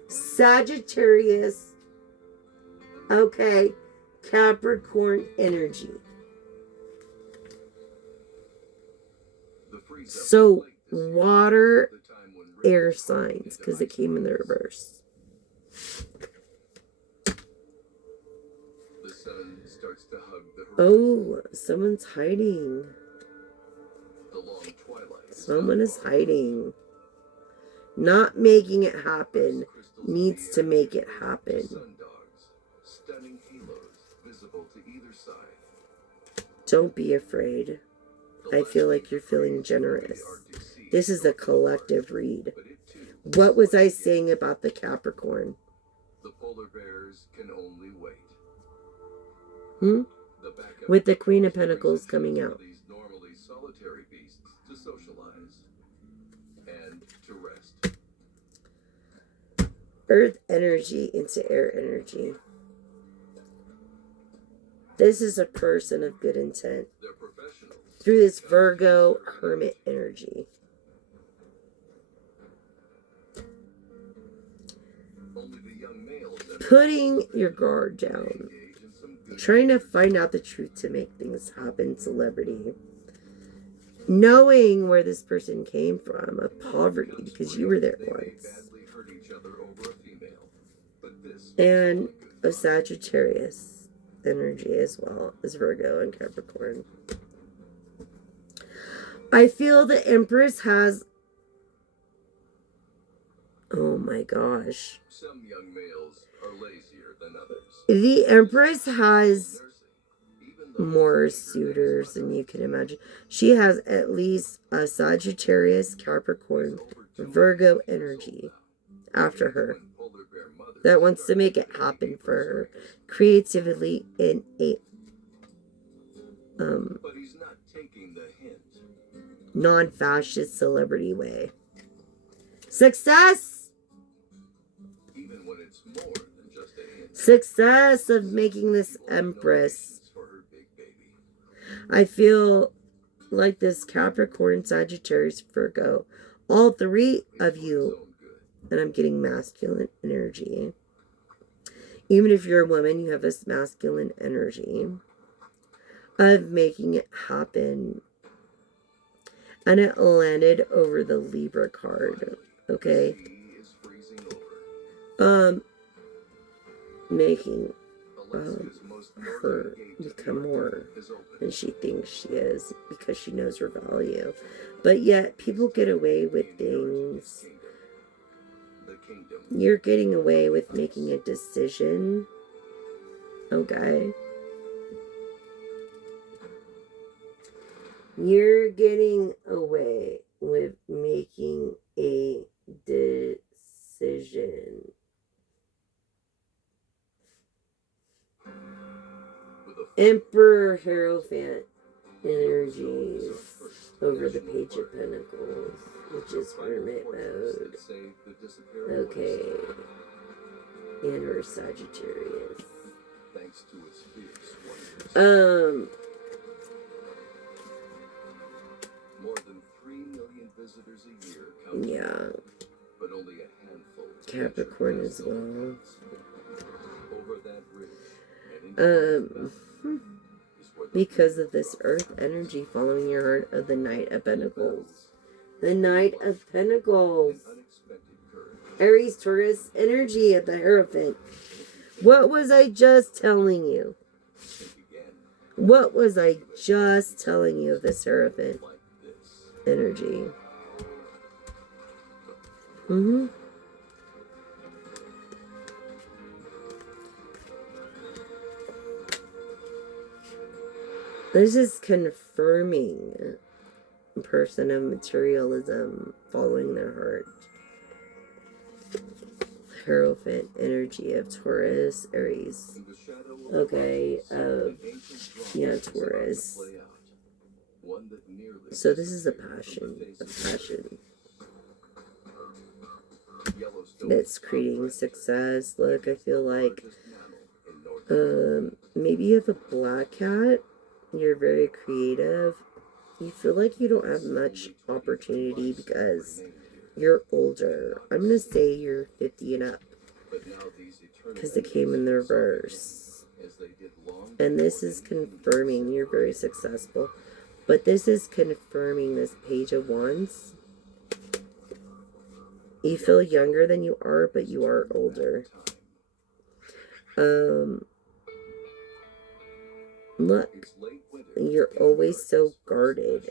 Sagittarius. Okay. Capricorn energy. The freeze up So, late this year, water, the time when air rivers signs, into because it ice came in the caps. reverse. The sun starts to hug the horizon. Oh, someone's hiding. The long twilight is Someone not is far. hiding. Not making it happen Ice crystals in needs the to air make give it birth to happen. sundogs, stunning halos visible to either side. Don't be afraid. The I last feel like week you're feeling freeze generous. over the Arctic Sea This is a tore them apart, collective read. but it too What was I split again. saying about the Capricorn? The polar bears can only wait. Hmm? The backup With the Queen of brings a Pentacles chance coming for out. these normally solitary beasts to socialize and to rest. Earth energy into air energy. This is a person of good intent. They're professionals. Through this Virgo hermit energy. Only the young males enter Putting the your bed. guard They down. engage in some good Trying to behavior. find out the truth to make things happen. Celebrity. Knowing where this person came from, of poverty, because you were there They may once. badly hurt each other over a female, but this And was all in a good fun. Sagittarius energy as well as Virgo and Capricorn. I feel the Empress has... Oh my gosh. Some young males are lazier than others. The Empress has Even those more eager suitors days than you can imagine. She has at least a Sagittarius, Capricorn, Virgo energy after her that wants to make it happen for her creatively in a But he's not taking the hint. non-fascist celebrity way. Success! Even when it's more than just a hint. Success of making this Empress. For her big baby. I feel like this Capricorn, Sagittarius, Virgo, all three of you, and I'm getting masculine energy. Even if you're a woman, you have this masculine energy of making it happen. And it landed over the Libra card. Okay. Making her become more than she thinks she is because she knows her value. But yet people get away with things. You're getting away with making a decision. Okay. You're getting away with making a decision. Emperor Hierophant energies over the Page of Pentacles, which is Hermit mode. Okay. And we're Sagittarius. Thanks to its fierce more than 3 million visitors a year come. Yeah. But only a handful. Capricorn as well. Over that ridge. Because of this earth energy following your heart of the Knight of Pentacles. The Knight of Pentacles. Aries, Taurus energy of the Hierophant. What was I just telling you? What was I just telling you of this Hierophant energy? This is confirming a person of materialism following their heart. Hierophant energy of Taurus, Aries. Okay, Taurus. So this is a passion. That's creating success. Look, I feel like maybe you have a black cat. You're very creative. You feel like you don't have much opportunity because you're older. I'm going to say you're 50 and up because it came in the reverse. And this is confirming you're very successful. But this is confirming this Page of Wands. You feel younger than you are, but you are older. Look, you're always so guarded.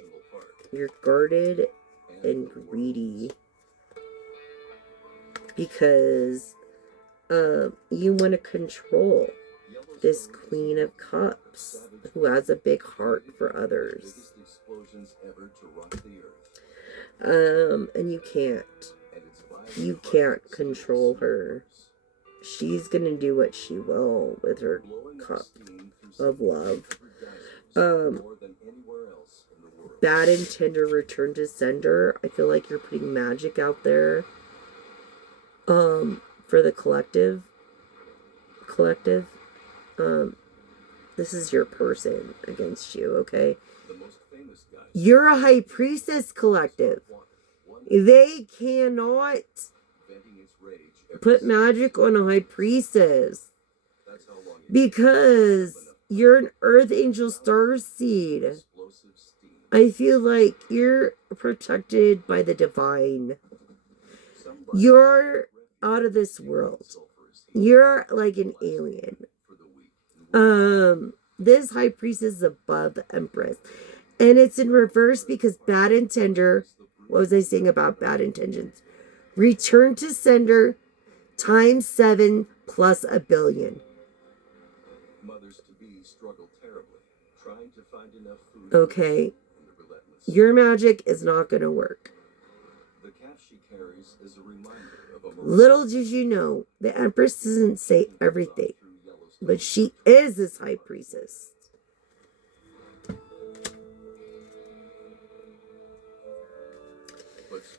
You're guarded and greedy because you want to control this Queen of Cups who has a big heart for others. And you can't. You can't control her. She's gonna do what she will with her cup of love. Bad and tender return to sender. I feel like you're putting magic out there. For the collective. This is your person against you, okay? You're a high priestess collective. They cannot put magic on a high priestess because you're an earth angel starseed. I feel like you're protected by the divine. You're out of this world. You're like an alien. This high priestess is above the empress. And it's in reverse because bad and tender. What was I saying about bad intentions? Return to sender times 7 plus 1 billion. Mothers to be struggle terribly, trying to find enough food. Okay. Your magic is not going to work. The calf she carries is a reminder of a little did you know, the Empress doesn't say everything, but she is this high priestess.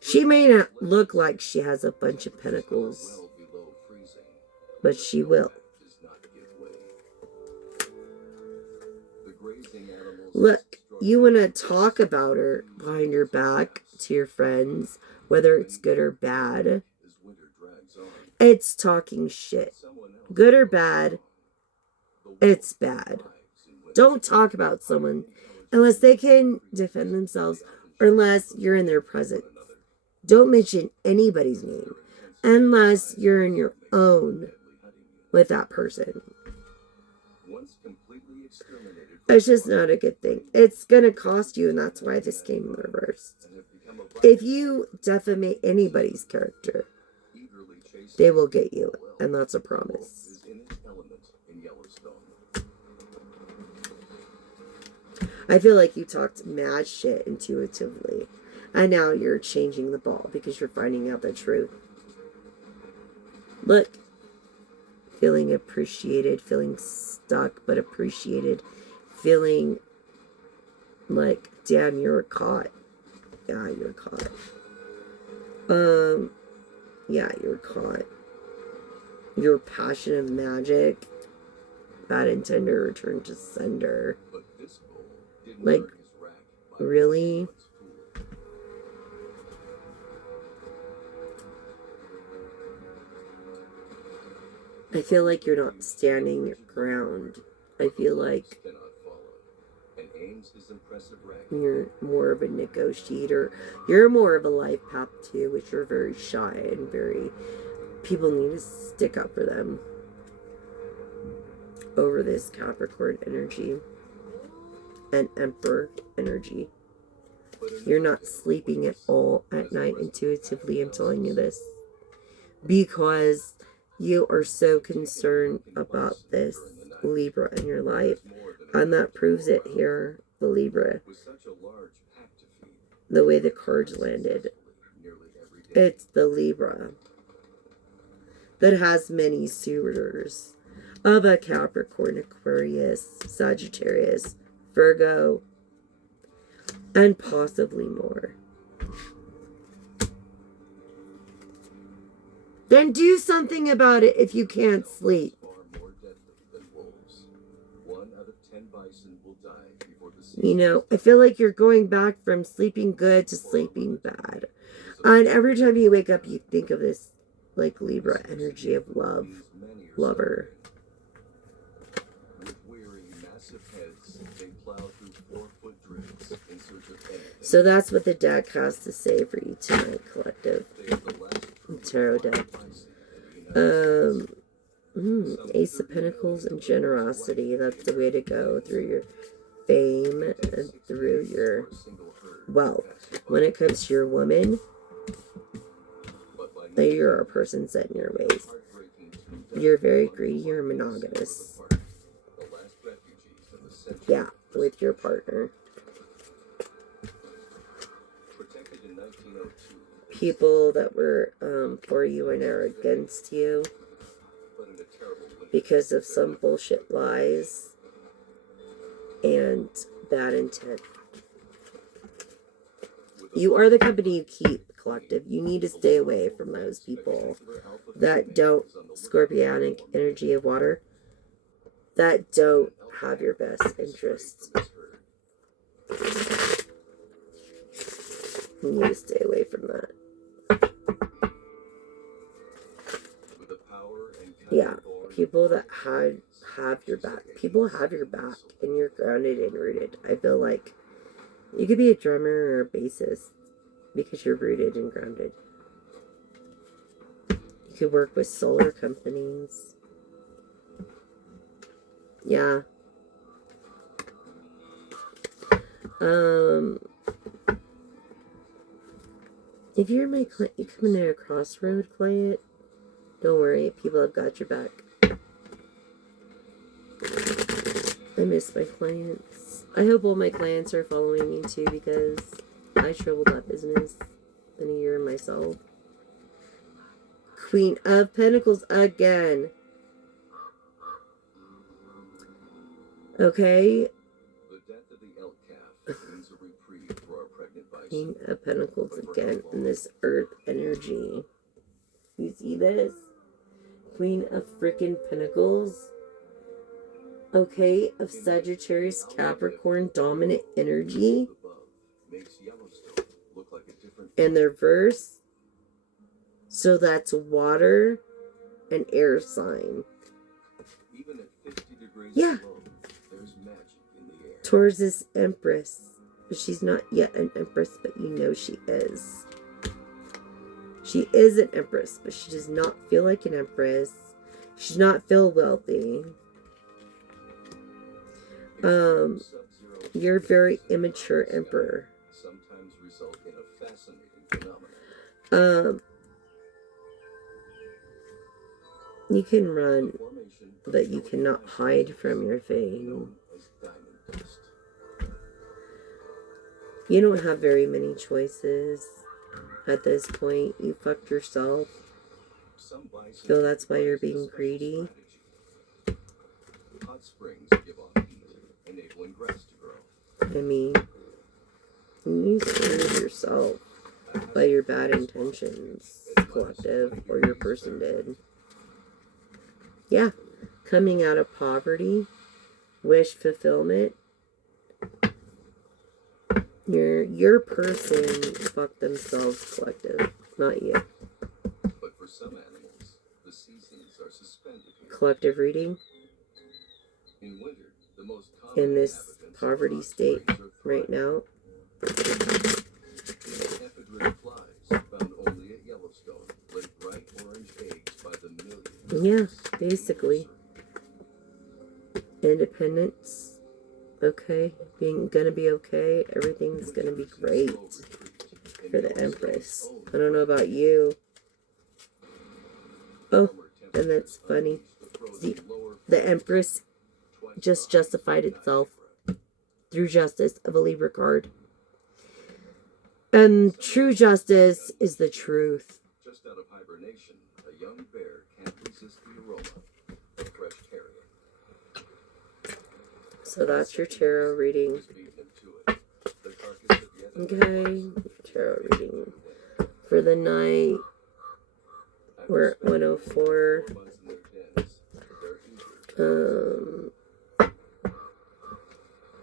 She may not look like she has a bunch of pentacles, but she will. Look, you want to talk about her behind your back to your friends, whether it's good or bad. It's talking shit. Good or bad, it's bad. Don't talk about someone unless they can defend themselves or unless you're in their presence. Don't mention anybody's name unless you're in your own with that person. It's just not a good thing. It's going to cost you, and that's why this came in reverse. If you defamate anybody's character, they will get you, and that's a promise. I feel like you talked mad shit intuitively, and now you're changing the ball because you're finding out the truth. Look, feeling appreciated, feeling stuck but appreciated, feeling like, damn, you're caught. Yeah, you're caught. Yeah, you're caught. Your passion of magic, bad and tender return to sender. Like, really? I feel like you're not standing your ground. I feel like you're more of a negotiator. You're more of a life path too, which you're very shy and very... People need to stick up for them over this Capricorn energy and Emperor energy. You're not sleeping at all at night intuitively. I'm telling you this because you are so concerned about this Libra in your life, and that proves it here, the Libra. The way the cards landed, it's the Libra that has many suitors of a Capricorn, Aquarius, Sagittarius, Virgo, and possibly more. Then do something about it if you can't sleep. You know, I feel like you're going back from sleeping good to sleeping bad. And every time you wake up, you think of this, like, Libra energy of love. Lover. With weary, massive heads, they plow through 4-foot drifts in So that's what the deck has to say for you tonight, collective. Tarot deck. Ace of Pentacles and generosity. That's the way to go through your fame and through your wealth. When it comes to your woman, you're a person set in your ways. You're very greedy. You're monogamous. Yeah, with your partner. People that were for you and are against you because of some bullshit lies and bad intent. You are the company you keep, collective. You need to stay away from those people that don't, scorpionic energy of water, that don't have your best interests. You need to stay away from that. Yeah, people that have your back. People have your back, and you're grounded and rooted. I feel like you could be a drummer or a bassist because you're rooted and grounded. You could work with solar companies. Yeah. If you're my client, you come in a crossroad client, don't worry, people have got your back. I miss my clients. I hope all my clients are following me too, because I tripled that business in a year myself. Queen of Pentacles again. Okay. Queen of Pentacles again in this earth energy. You see this? Queen of freaking Pentacles. Okay, of Sagittarius, Capricorn, dominant energy. And their verse. So that's water and air sign. Yeah. Taurus is Empress. She's not yet an Empress, but you know she is. She is an Empress, but she does not feel like an Empress. She does not feel wealthy. You're a very immature Emperor. You can run, but you cannot hide from your fame. You don't have very many choices at this point. You fucked yourself. So that's why you're being greedy. I mean, you screwed yourself by your bad intentions, collective, or your person did. Yeah, coming out of poverty, wish fulfillment. Your person fucked themselves, collective, not you. But for some animals, the seasons are suspended. Collective reading. In winter, the most common in this poverty state right now. Yeah, basically. Independence. Okay, gonna be okay. Everything's gonna be great for the Empress. I don't know about you. Oh, and that's funny. See, the Empress just justified itself through justice of a Libra card. And true justice is the truth. Just out of hibernation, a young bear can't resist the aroma of fresh carrion. So that's your tarot reading. Okay, tarot reading for the night. We're at 104.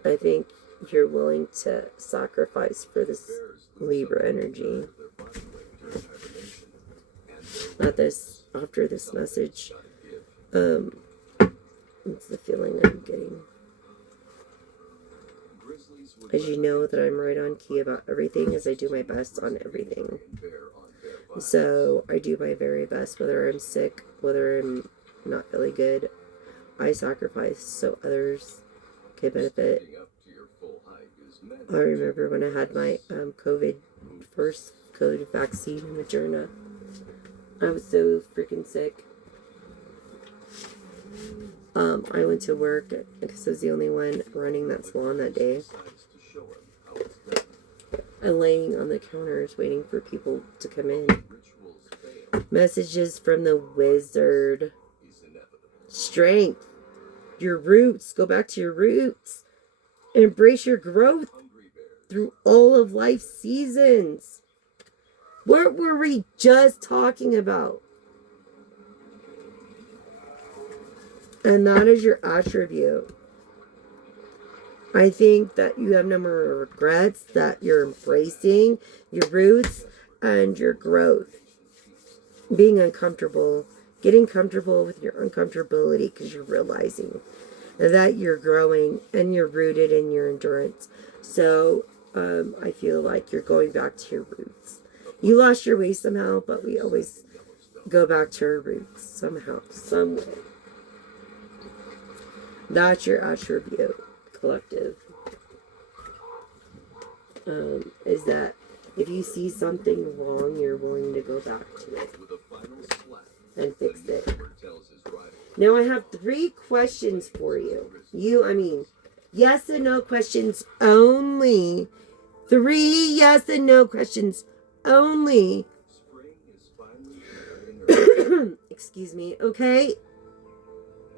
I think you're willing to sacrifice for this Libra energy. Not this, after this message. It's the feeling I'm getting. as you know that I'm right on key about everything, as I do my best on everything. So I do my very best, whether I'm sick, whether I'm not feeling good. I sacrifice so others can benefit. I remember when I had my first COVID vaccine in Moderna. I was so freaking sick. I went to work because I was the only one running that salon that day. And laying on the counters waiting for people to come in. Messages from the wizard. Strength. Your roots. Go back to your roots. Embrace your growth through all of life's seasons. What were we just talking about? And that is your attribute. I think that you have no more regrets, that you're embracing your roots and your growth. Being uncomfortable, getting comfortable with your uncomfortability because you're realizing that you're growing and you're rooted in your endurance. So I feel like you're going back to your roots. You lost your way somehow, but we always go back to our roots somehow, some way. That's your attribute, collective. Is that if you see something wrong, you're willing to go back to it and fix it. Now I have 3 questions for you. Yes and no questions only. 3 yes and no questions only. Excuse me, okay?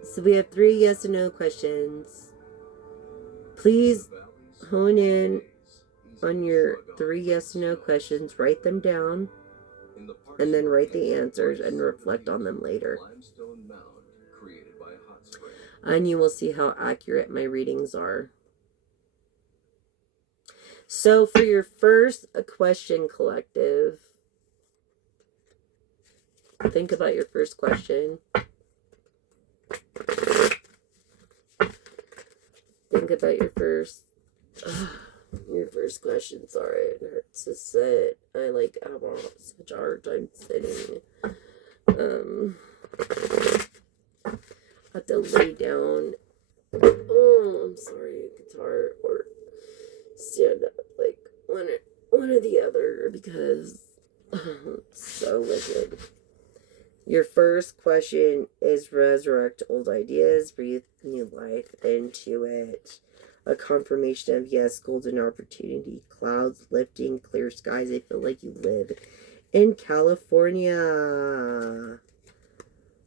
So we have 3 yes and no questions. Please hone in on your 3 yes and no questions. Write them down. And then write the answers and reflect on them later. And you will see how accurate my readings are. So for your first question, collective, think about your first question. Think about your first question. Sorry, it hurts to sit. I have such a hard time sitting. I have to lay down. Oh, I'm sorry, guitar or stand up, one or the other, because it's so liquid. Your first question is resurrect old ideas, breathe new life into it. A confirmation of yes, golden opportunity, clouds lifting, clear skies. I feel like you live in California.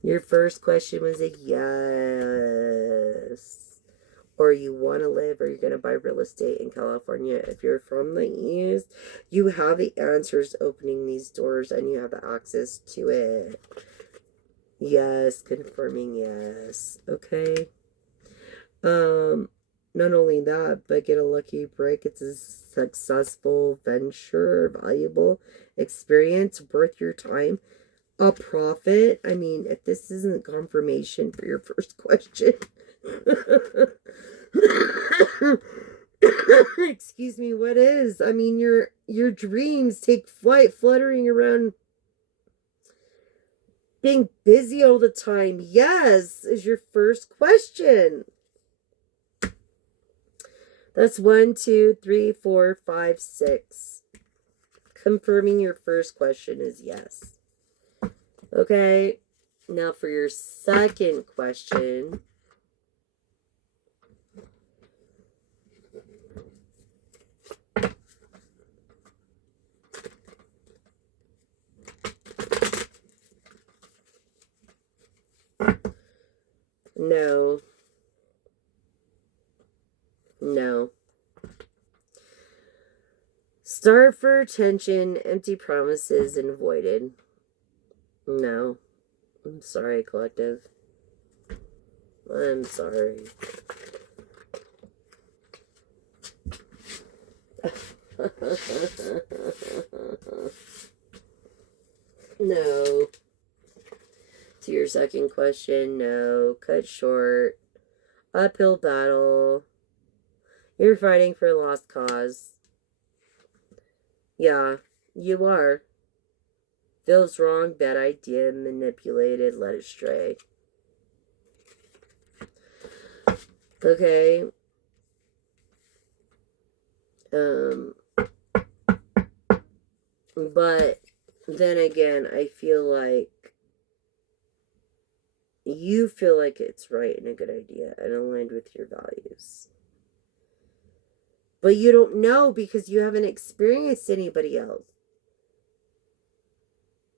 Your first question was a yes. Or you want to live, or you're going to buy real estate in California. If you're from the East, you have the answers opening these doors and you have the access to it. Yes, confirming yes. Okay. Not only that, but get a lucky break. It's a successful venture, valuable experience, worth your time, a profit. If this isn't confirmation for your first question. Excuse me, what is? Your dreams take flight, fluttering around, being busy all the time. Yes, is your first question. That's 1, 2, 3, 4, 5, 6. Confirming your first question is yes. Okay, now for your second question. No. Starve for attention, empty promises, and avoided. No. I'm sorry, collective. I'm sorry. No. To your second question, no. Cut short. Uphill battle. You're fighting for a lost cause. Yeah, you are. Feels wrong, bad idea, manipulated, led astray. Okay. But then again, I feel like you feel like it's right and a good idea and aligned with your values. But you don't know because you haven't experienced anybody else.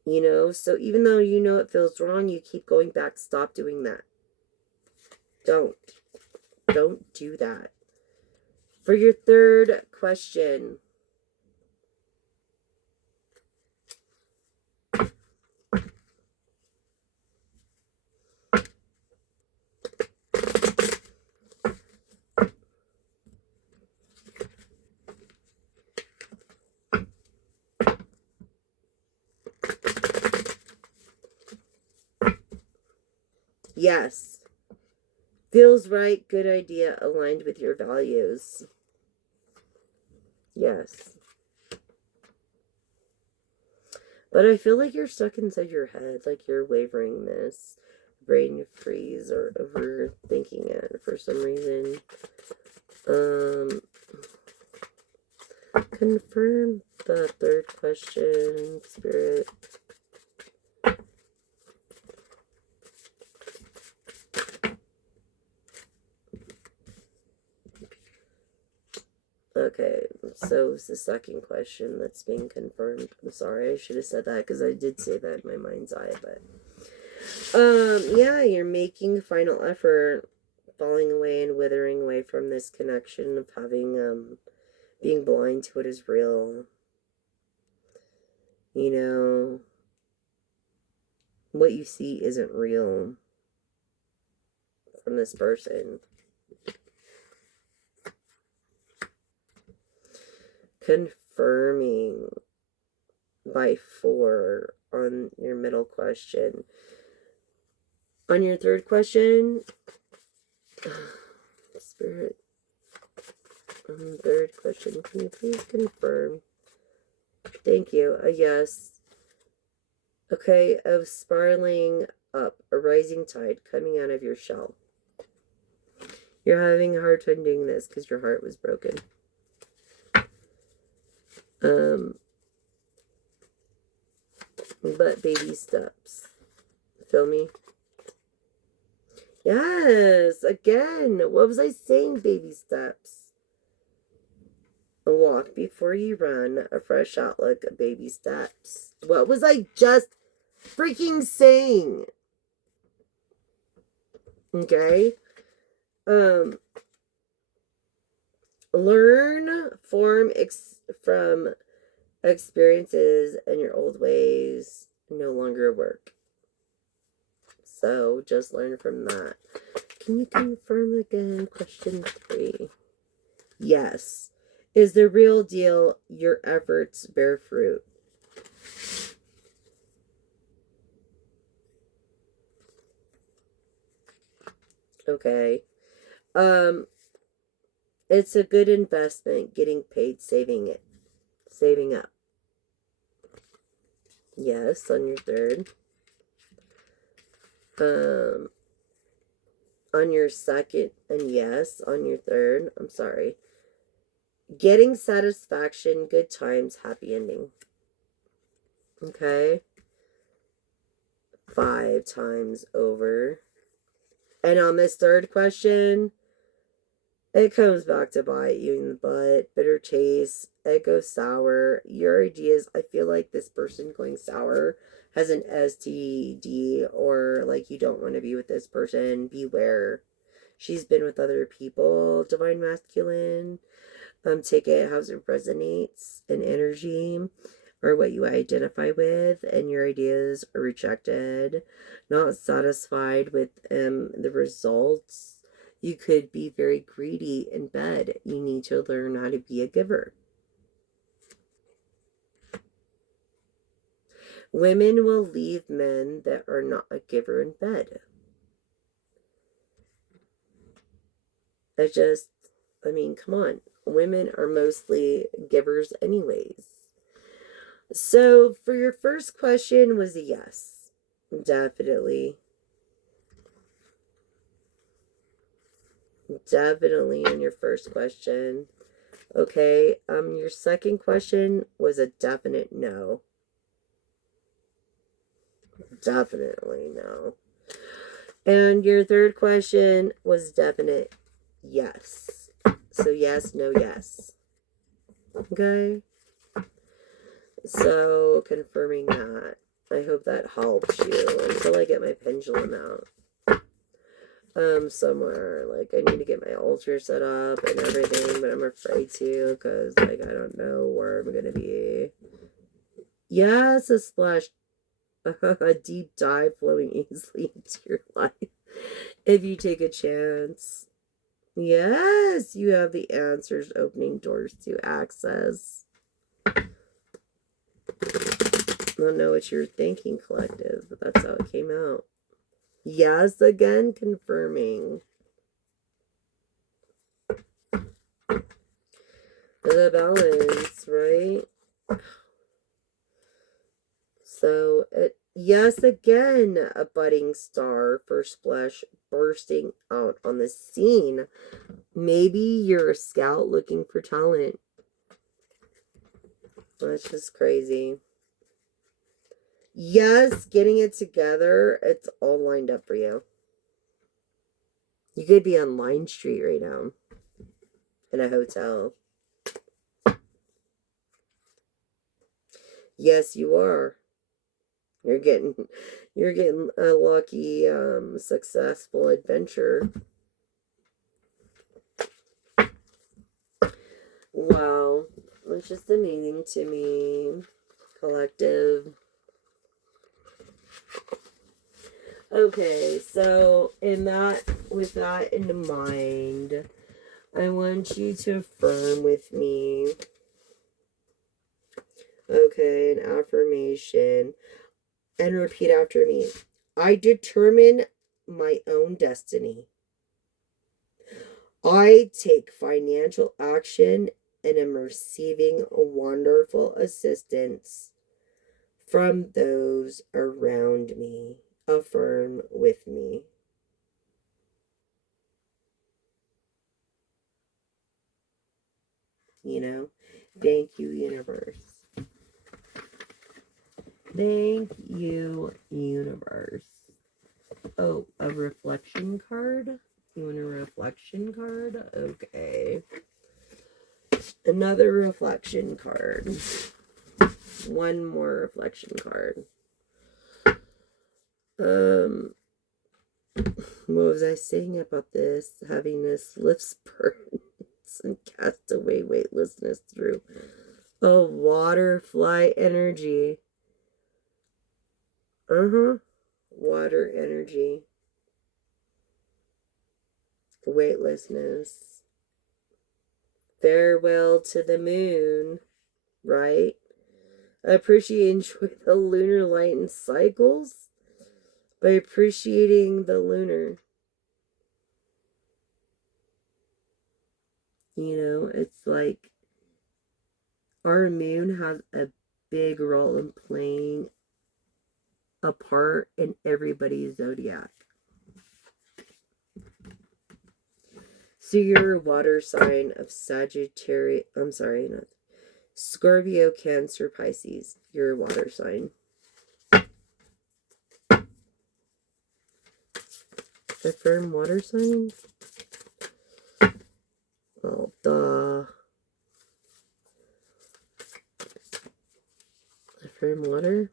You know, so even though you know it feels wrong, you keep going back. Stop doing that. Don't do that. For your third question, yes. Feels right, good idea, aligned with your values. Yes. But I feel like you're stuck inside your head, like you're wavering this brain freeze or overthinking it for some reason. Confirm the third question, Spirit. Okay, so it's the second question that's being confirmed. I'm sorry, I should have said that because I did say that in my mind's eye, but yeah, you're making final effort, falling away and withering away from this connection of having being blind to what is real. You know, what you see isn't real from this person. Confirming by 4 on your middle question. On your third question, Spirit, on the third question, can you please confirm? Thank you. A yes. Okay, of spiraling up, a rising tide coming out of your shell. You're having a hard time doing this because your heart was broken. But baby steps. Feel me? Yes, again. What was I saying? Baby steps. A walk before you run, a fresh outlook, baby steps. What was I just freaking saying? Okay? Learn from experiences and your old ways no longer work. So just learn from that. Can you confirm again? Question 3. Yes. Is the real deal your efforts bear fruit? Okay. It's a good investment getting paid saving up. Yes, on your third. On your second, and yes, on your third. I'm sorry. Getting satisfaction, good times, happy ending. Okay. 5 times over. And on this third question, it comes back to bite you in the butt. Bitter taste. It goes sour. Your ideas, I feel like this person going sour has an STD, or like you don't want to be with this person. Beware. She's been with other people. Divine Masculine. Take it how it resonates in energy or what you identify with, and your ideas are rejected. Not satisfied with the results. You could be very greedy in bed. You need to learn how to be a giver. Women will leave men that are not a giver in bed. I just I mean, come on. Women are mostly givers anyways. So for your first question was a yes. Definitely. Definitely in your first question. Okay. Your second question was a definite no. Definitely no. And your third question was definite yes. So yes, no, yes. Okay. So confirming that. I hope that helps you until I get my pendulum out. Somewhere. Like, I need to get my altar set up and everything, but I'm afraid to because, like, I don't know where I'm gonna be. Yes, a splash, a deep dive flowing easily into your life if you take a chance. Yes, you have the answers opening doors to access. I don't know what you're thinking, collective, but that's how it came out. Yes, again, confirming. The balance, right? So, yes, again, a budding star, first blush, bursting out on the scene. Maybe you're a scout looking for talent. That's just crazy. Yes, getting it together, it's all lined up for you. You could be on Line Street right now in a hotel. Yes, you are. You're getting a lucky, successful adventure. Wow, it's just amazing to me, collective. Okay, so with that in mind, I want you to affirm with me. Okay, an affirmation, and repeat after me. I determine my own destiny. I take financial action and am receiving wonderful assistance from those around me. Affirm with me. Thank you, universe. Thank you, universe. Oh, a reflection card? You want a reflection card? Okay. Another reflection card. One more reflection card. What was I saying about this? Heaviness lifts burdens and cast away weightlessness through a waterfly energy. Water energy. Weightlessness. Farewell to the moon, right? Appreciate and enjoy the lunar light and cycles by appreciating the lunar. It's like our moon has a big role in playing a part in everybody's zodiac. So you're a water sign of Sagittarius. I'm sorry, not Scorpio, Cancer, Pisces. You're a water sign. Affirm water sign? Well, duh. Affirm water?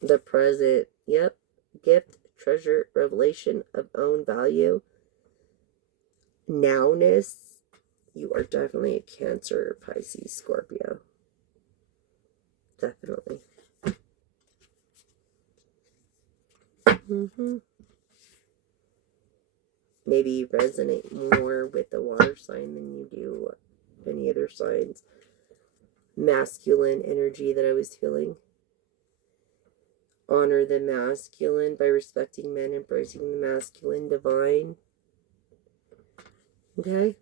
The present. Yep. Gift, treasure, revelation of own value. Nowness. You are definitely a Cancer, Pisces, Scorpio. Definitely. Maybe resonate more with the water sign than you do any other signs. Masculine energy that I was feeling. Honor the masculine by respecting men, embracing the masculine divine. Okay?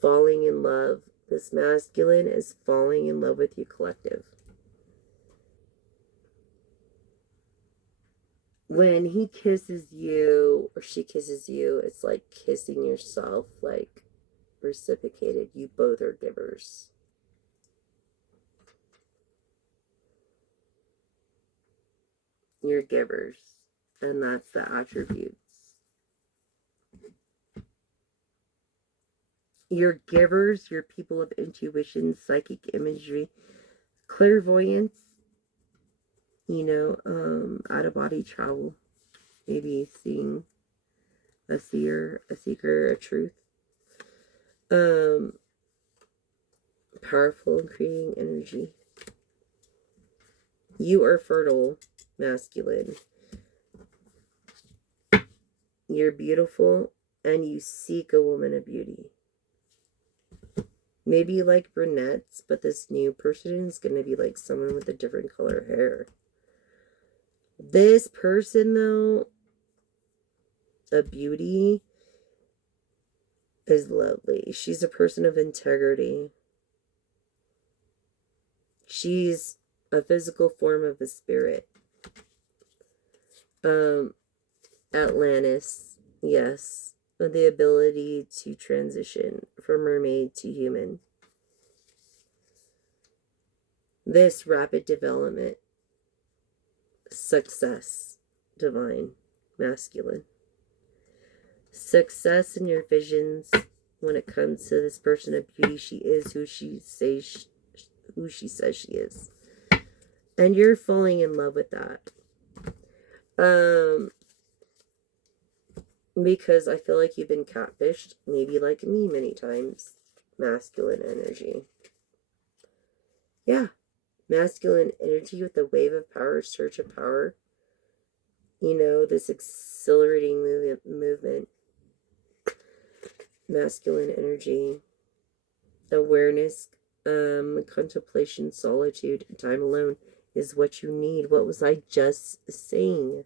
Falling in love. This masculine is falling in love with you, collective. When he kisses you or she kisses you, it's like kissing yourself, like reciprocated. You both are givers. You're givers. And that's the attributes. You're givers, you're people of intuition, psychic imagery, clairvoyance, out of body travel, maybe seeing a seer, a seeker, a truth. Powerful and creating energy. You are fertile, masculine. You're beautiful and you seek a woman of beauty. Maybe you like brunettes, but this new person is going to be like someone with a different color hair. This person, though, a beauty, is lovely. She's a person of integrity. She's a physical form of the spirit. Atlantis, yes. The ability to transition from mermaid to human. This rapid development. Success. Divine. Masculine. Success in your visions when it comes to this person of beauty. She is who she says she is. And you're falling in love with that. Because I feel like you've been catfished, maybe like me many times. Masculine energy. Yeah. Masculine energy with the wave of power, surge of power. This exhilarating movement. Masculine energy. Awareness, contemplation, solitude, time alone is what you need. What was I just saying?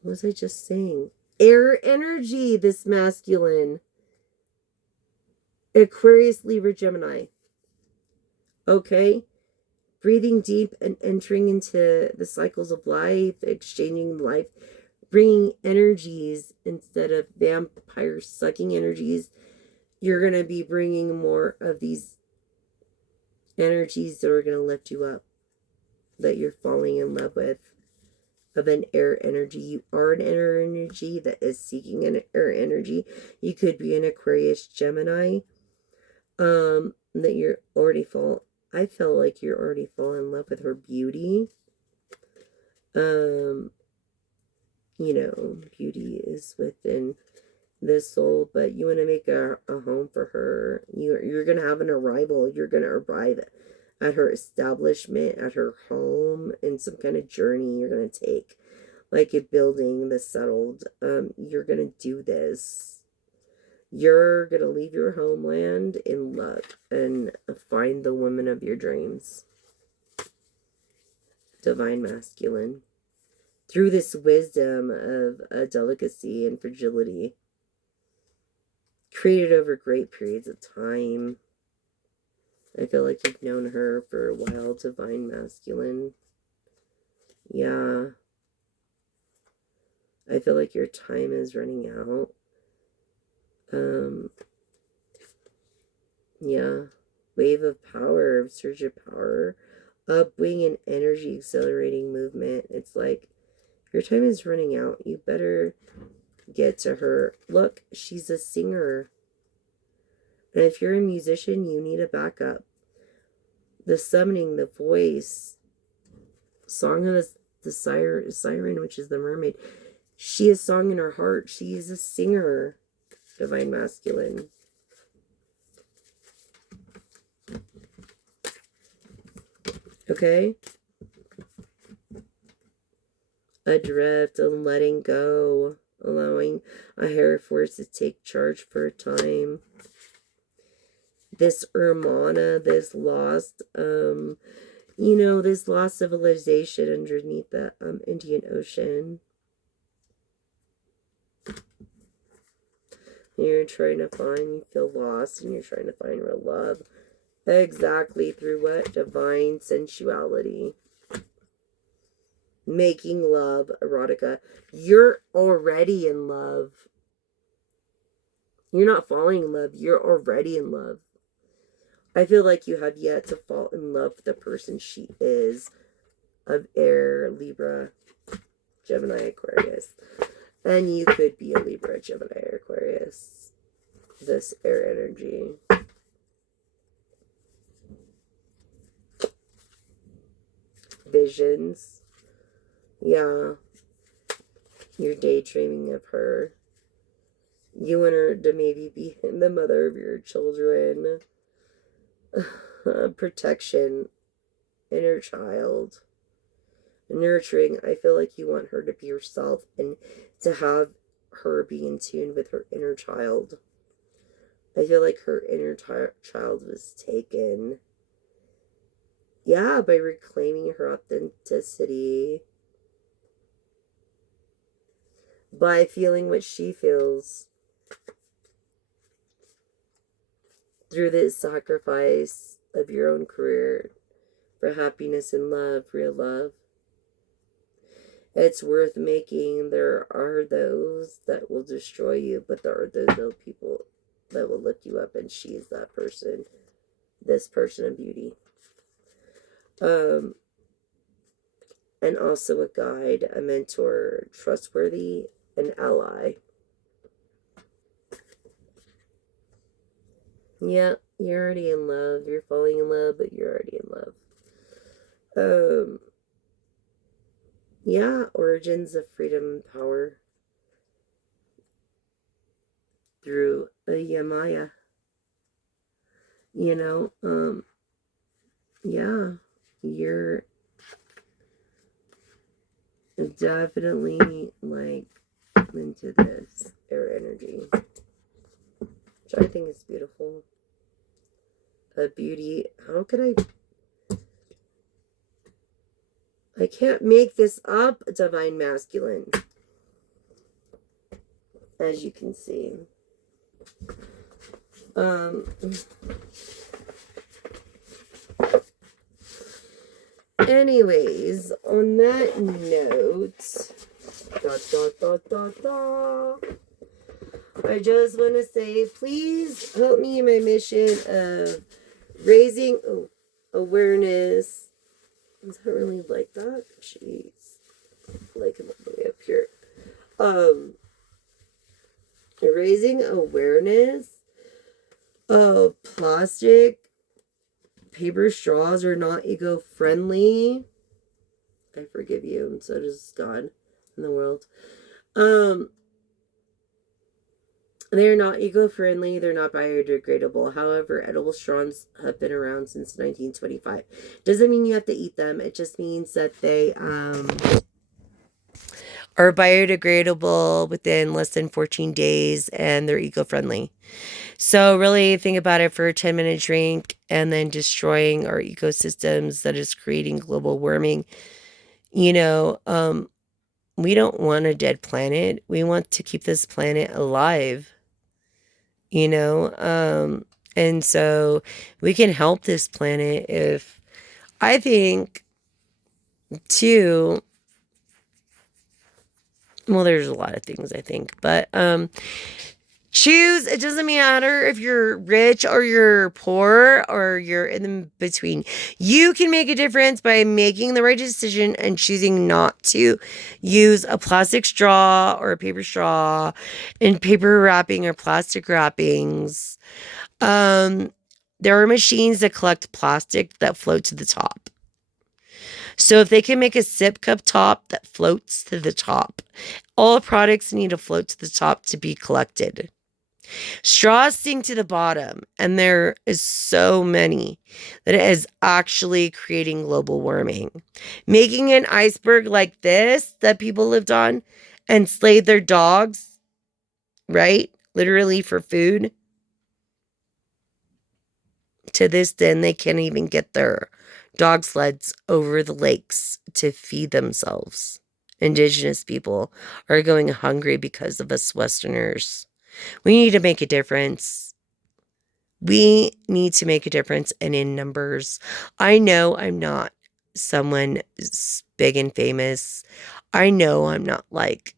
What was I just saying? Air energy, this masculine. Aquarius, Libra, Gemini. Okay? Breathing deep and entering into the cycles of life, exchanging life, bringing energies instead of vampire sucking energies. You're going to be bringing more of these energies that are going to lift you up, that you're falling in love with, of an air energy. You are an air energy that is seeking an air energy. You could be an Aquarius, Gemini, that you're already I feel like you're already falling in love with her beauty. Beauty is within the soul, but you want to make a home for her. You're going to have an arrival. You're going to arrive at her establishment, at her home, in some kind of journey you're going to take. Like a building that's settled. You're going to do this. You're going to leave your homeland in luck and find the woman of your dreams. Divine masculine. Through this wisdom of delicacy and fragility. Created over great periods of time. I feel like you've known her for a while. Divine masculine. Yeah. I feel like your time is running out. Yeah. Wave of power, surge of power, upwing and energy, accelerating movement. It's like your time is running out. You better get to her. Look, she's a singer. And if you're a musician, you need a backup. The summoning, the voice, song of the siren, which is the mermaid. She has song in her heart. She is a singer. Divine masculine. Okay? Adrift and letting go. Allowing a higher force to take charge for a time. This Urmana, this lost, this lost civilization underneath the Indian Ocean. You're trying to find, you feel lost, and you're trying to find real love. Exactly, through what? Divine sensuality. Making love, erotica. You're already in love. You're not falling in love. You're already in love. I feel like you have yet to fall in love with the person she is, of air, Libra, Gemini, Aquarius. And you could be a Libra, Gemini, or Aquarius. This air energy. Visions. Yeah. You're daydreaming of her. You want her to maybe be the mother of your children. Protection. Inner child. Nurturing. I feel like you want her to be herself and to have her be in tune with her inner child. I feel like her inner child was taken. Yeah, by reclaiming her authenticity. By feeling what she feels. Through this sacrifice of your own career for happiness and love, real love. It's worth making. There are those that will destroy you, but there are those people that will lift you up, and she is that person. This person of beauty. And also a guide, a mentor, trustworthy, an ally. Yeah, you're already in love. You're falling in love, but you're already in love. Yeah, origins of freedom and power through a Yamaya. You know, yeah, you're definitely like into this air energy, which I think is beautiful. A beauty. How could I can't make this up. Divine masculine. As you can see. Anyways, on that note, I just want to say, please help me in my mission of raising awareness. Is that really like that? Jeez. Like it all the way up here. Raising awareness of plastic. Paper straws are not eco-friendly. I forgive you, and so does God in the world. They're not eco-friendly. They're not biodegradable. However, edible straws have been around since 1925. Doesn't mean you have to eat them. It just means that they are biodegradable within less than 14 days, and they're eco-friendly. So really think about it for a 10-minute drink and then destroying our ecosystems that is creating global warming. You know, we don't want a dead planet. We want to keep this planet alive. You know, and so we can help this planet if, I think, too, well, there's a lot of things I think, but choose. It doesn't matter if you're rich or you're poor or you're in the between. You can make a difference by making the right decision and choosing not to use a plastic straw or a paper straw in paper wrapping or plastic wrappings. There are machines that collect plastic that float to the top. So if they can make a sip cup top that floats to the top, all products need to float to the top to be collected. Straws sink to the bottom, and there is so many that it is actually creating global warming. Making an iceberg like this that people lived on and slayed their dogs, right? Literally for food. To this day, they can't even get their dog sleds over the lakes to feed themselves indigenous people are going hungry because of us Westerners. We need to make a difference. We need to make a difference, and in numbers. I know I'm not someone big and famous. I know I'm not like,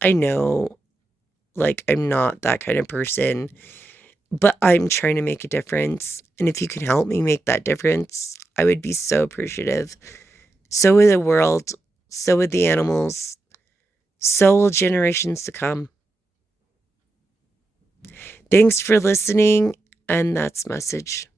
I know like I'm not that kind of person, but I'm trying to make a difference. And if you can help me make that difference, I would be so appreciative. So would the world, so would the animals, so will generations to come. Thanks for listening, and that's message.